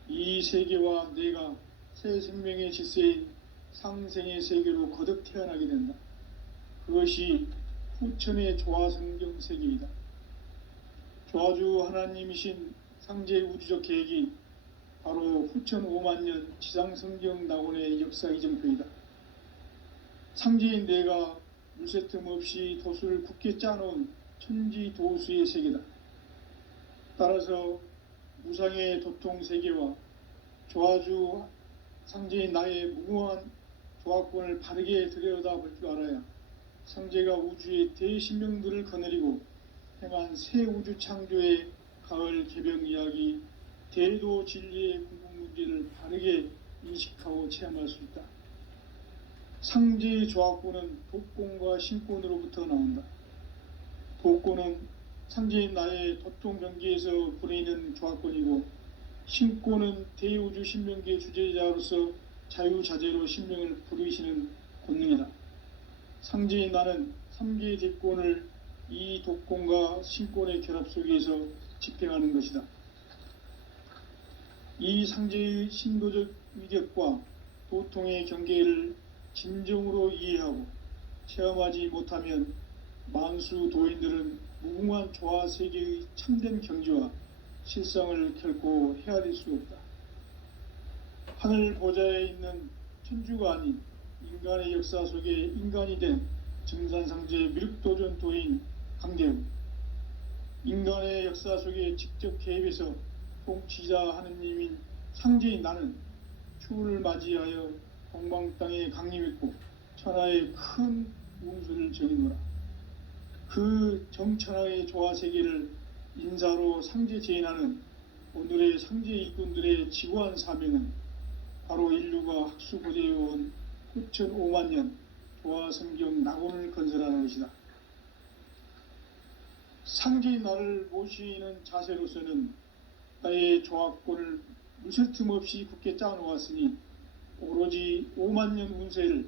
이 세계와 내가 새 생명의 질서인 상생의 세계로 거듭 태어나게 된다. 그것이 후천의 조화성경 세계이다. 조화주 하나님이신 상제의 우주적 계획이 바로 후천 5만년 지상성경 낙원의 역사 이정표이다. 상제인 내가 물새 틈 없이 도수를 굳게 짜놓은 천지 도수의 세계다. 따라서 무상의 도통 세계와 조화주 상제인 나의 무궁한 조화권을 바르게 들여다볼 줄 알아야 상제가 우주의 대신명들을 거느리고 행한 새 우주 창조의 가을 개벽 이야기, 대도 진리의 궁극 문제를 바르게 인식하고 체험할 수 있다. 상제의 조화권은 독권과 신권으로부터 나온다. 독권은 상제인 나의 도통 경계에서 부리는 조화권이고, 신권은 대우주 신명기의 주제자로서 자유자재로 신명을 부르시는 권능이다. 상제인 나는 3개의 대권을 이 독권과 신권의 결합 속에서 집행하는 것이다. 이 상제의 신도적 위력과 도통의 경계를 진정으로 이해하고 체험하지 못하면 만수 도인들은 무궁한 조화 세계의 참된 경지와 실상을 결코 헤아릴 수 없다. 하늘 보좌에 있는 천주가 아닌 인간의 역사 속에 인간이 된 증산상제 미륵도전 도인 강대우, 인간의 역사 속에 직접 개입해서 통치자 하느님인 상제인 나는 추를 맞이하여 동방 땅에 강림했고 천하의 큰 운수를 정의노라. 그 정천하의 조화 세계를 인사로 상제 제인하는 오늘의 상제 일꾼들의 지고한 사명은 바로 인류가 학수고대해온 후천 5만년 조화성경 낙원을 건설하는 것이다. 상제인 나를 모시는 자세로서는 나의 조화권을 무술 틈 없이 굳게 짜놓았으니 오로지 5만년 운세를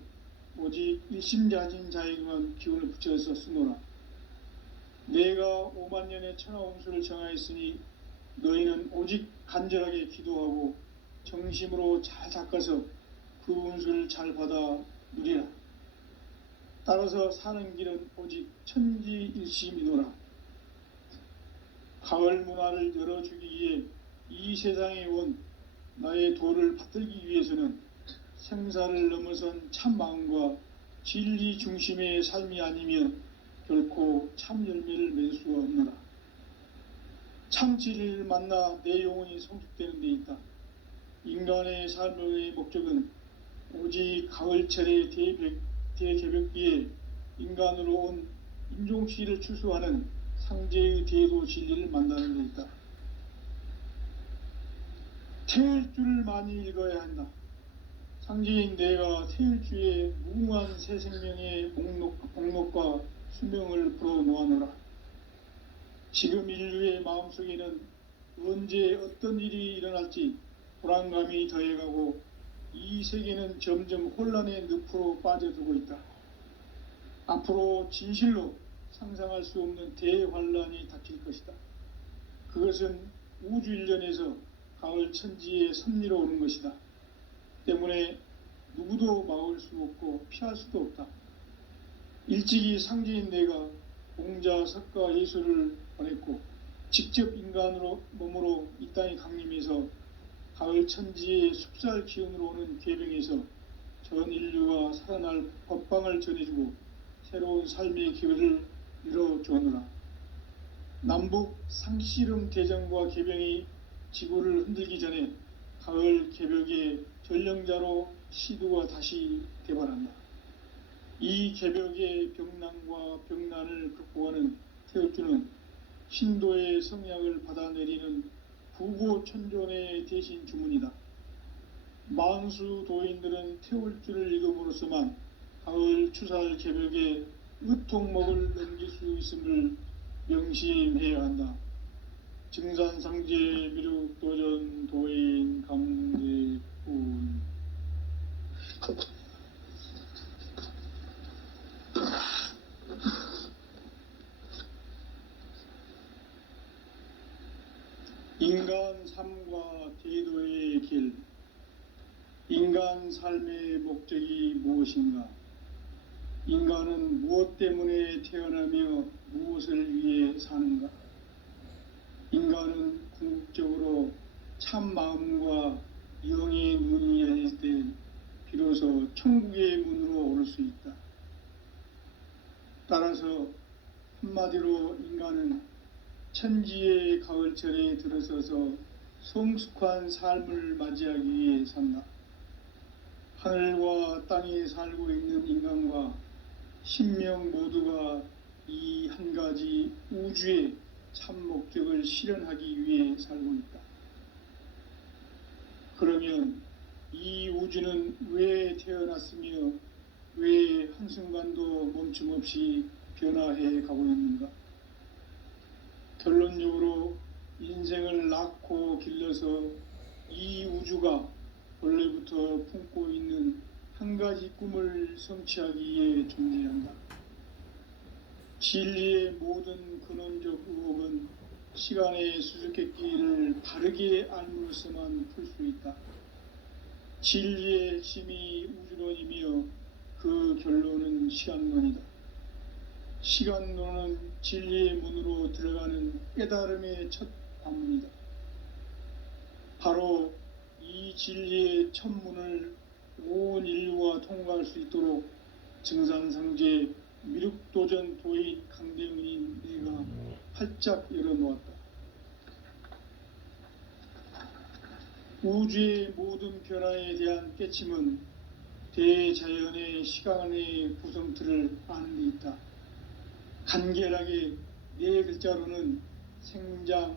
오직 일심자진 자에게만 기운을 붙여서 쓰노라. 내가 5만년의 천하 운수를 정하였으니 너희는 오직 간절하게 기도하고 정심으로 잘 닦아서 그 운수를 잘 받아 누리라. 따라서 사는 길은 오직 천지일심이노라. 가을 문화를 열어주기 위해 이 세상에 온 나의 도를 받들기 위해서는 생사를 넘어선 참 마음과 진리 중심의 삶이 아니면 결코 참 열매를 맺을 수가 없노라. 참 진리를 만나 내 영혼이 성숙되는 데 있다. 인간의 삶의 목적은 오직 가을철의 대개벽기에 인간으로 온 인종시를 추수하는 상제의 대도 진리를 만나는 데 있다. 태일주를 많이 읽어야 한다. 상제인 내가 태일주의 무궁한 새 생명의 목록과 수명을 불어놓아노라. 지금 인류의 마음속에는 언제 어떤 일이 일어날지 불안감이 더해가고 이 세계는 점점 혼란의 늪으로 빠져들고 있다. 앞으로 진실로 상상할 수 없는 대환란이 닥칠 것이다. 그것은 우주 일련에서 가을 천지의 섭리로 오는 것이다. 때문에 누구도 막을 수 없고 피할 수도 없다. 일찍이 상제인 내가 공자, 석가, 예수를 보냈고 직접 인간으로 몸으로 이 땅에 강림해서 가을 천지의 숲살 기운으로 오는 계병에서 전 인류가 살아날 법방을 전해주고 새로운 삶의 기회를 열어주었노라. 남북 상씨름 대전과 계병이 지구를 흔들기 전에 가을 개벽의 전령자로 시두가 다시 대발한다. 이 개벽의 병난과 병난을 극복하는 태엽주는 신도의 성약을 받아내리는 부고천존의 대신 주문이다. 만수 도인들은 태울주를 읽음으로써만 가을 추살 개벽의 의통목을 넘길 수 있음을 명심해야 한다. 증산상제 미륵도전 도인 강대군. 인간 삶과 제도의 길. 인간 삶의 목적이 무엇인가? 인간은 무엇 때문에 태어나며 무엇을 위해 사는가? 인간은 궁극적으로 참 마음과 영의 눈이 열릴 때 비로소 천국의 문으로 오를 수 있다. 따라서 한마디로 인간은 천지의 가을철에 들어서서 성숙한 삶을 맞이하기 위해 산다. 하늘과 땅에 살고 있는 인간과 신명 모두가 이 한 가지 우주의 참 목적을 실현하기 위해 살고 있다. 그러면 이 우주는 왜 태어났으며 왜 한순간도 멈춤 없이 변화해 가고 있는가? 결론적으로 인생을 낳고 길러서 이 우주가 원래부터 품고 있는 한 가지 꿈을 성취하기 위해 존재한다. 진리의 모든 근원적 의혹은 시간의 수수께끼를 바르게 알므로서만 풀 수 있다. 진리의 핵심이 우주론이며 그 결론은 시간론이다. 시간론은 진리의 문으로 들어가는 깨달음의 첫 관문이다. 바로 이 진리의 첫 문을 온 인류가 통과할 수 있도록 증산상제 미륵도전 도인 강대훈인 내가 활짝 열어놓았다. 우주의 모든 변화에 대한 깨침은 대자연의 시간의 구성틀을 아는 데 있다. 간결하게 네 글자로는 생장,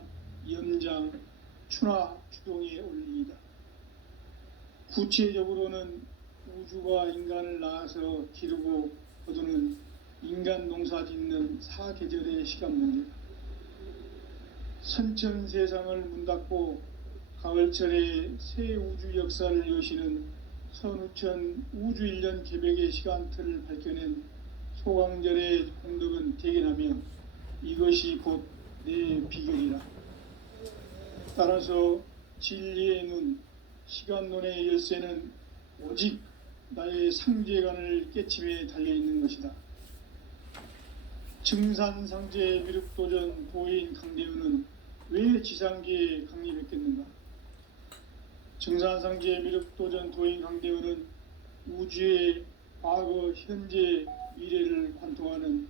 연장, 추나 추동의 원리이다. 구체적으로는 우주가 인간을 낳아서 기르고 거두는 인간 농사 짓는 사계절의 시간 문제다. 선천 세상을 문 닫고 가을철에 새 우주 역사를 여시는 선우천 우주 일년 개벽의 시간틀을 밝혀낸 소강절의 공덕은 대견하며 이것이 곧 내 비결이라. 따라서 진리의 눈, 시간론의 열쇠는 오직 나의 상제관을 깨침에 달려있는 것이다. 증산상제 미륵도전 도인 강대훈은 왜 지상계에 강림했겠는가? 증산상제 미륵도전 도인 강대훈은 우주의 과거, 현재, 미래를 관통하는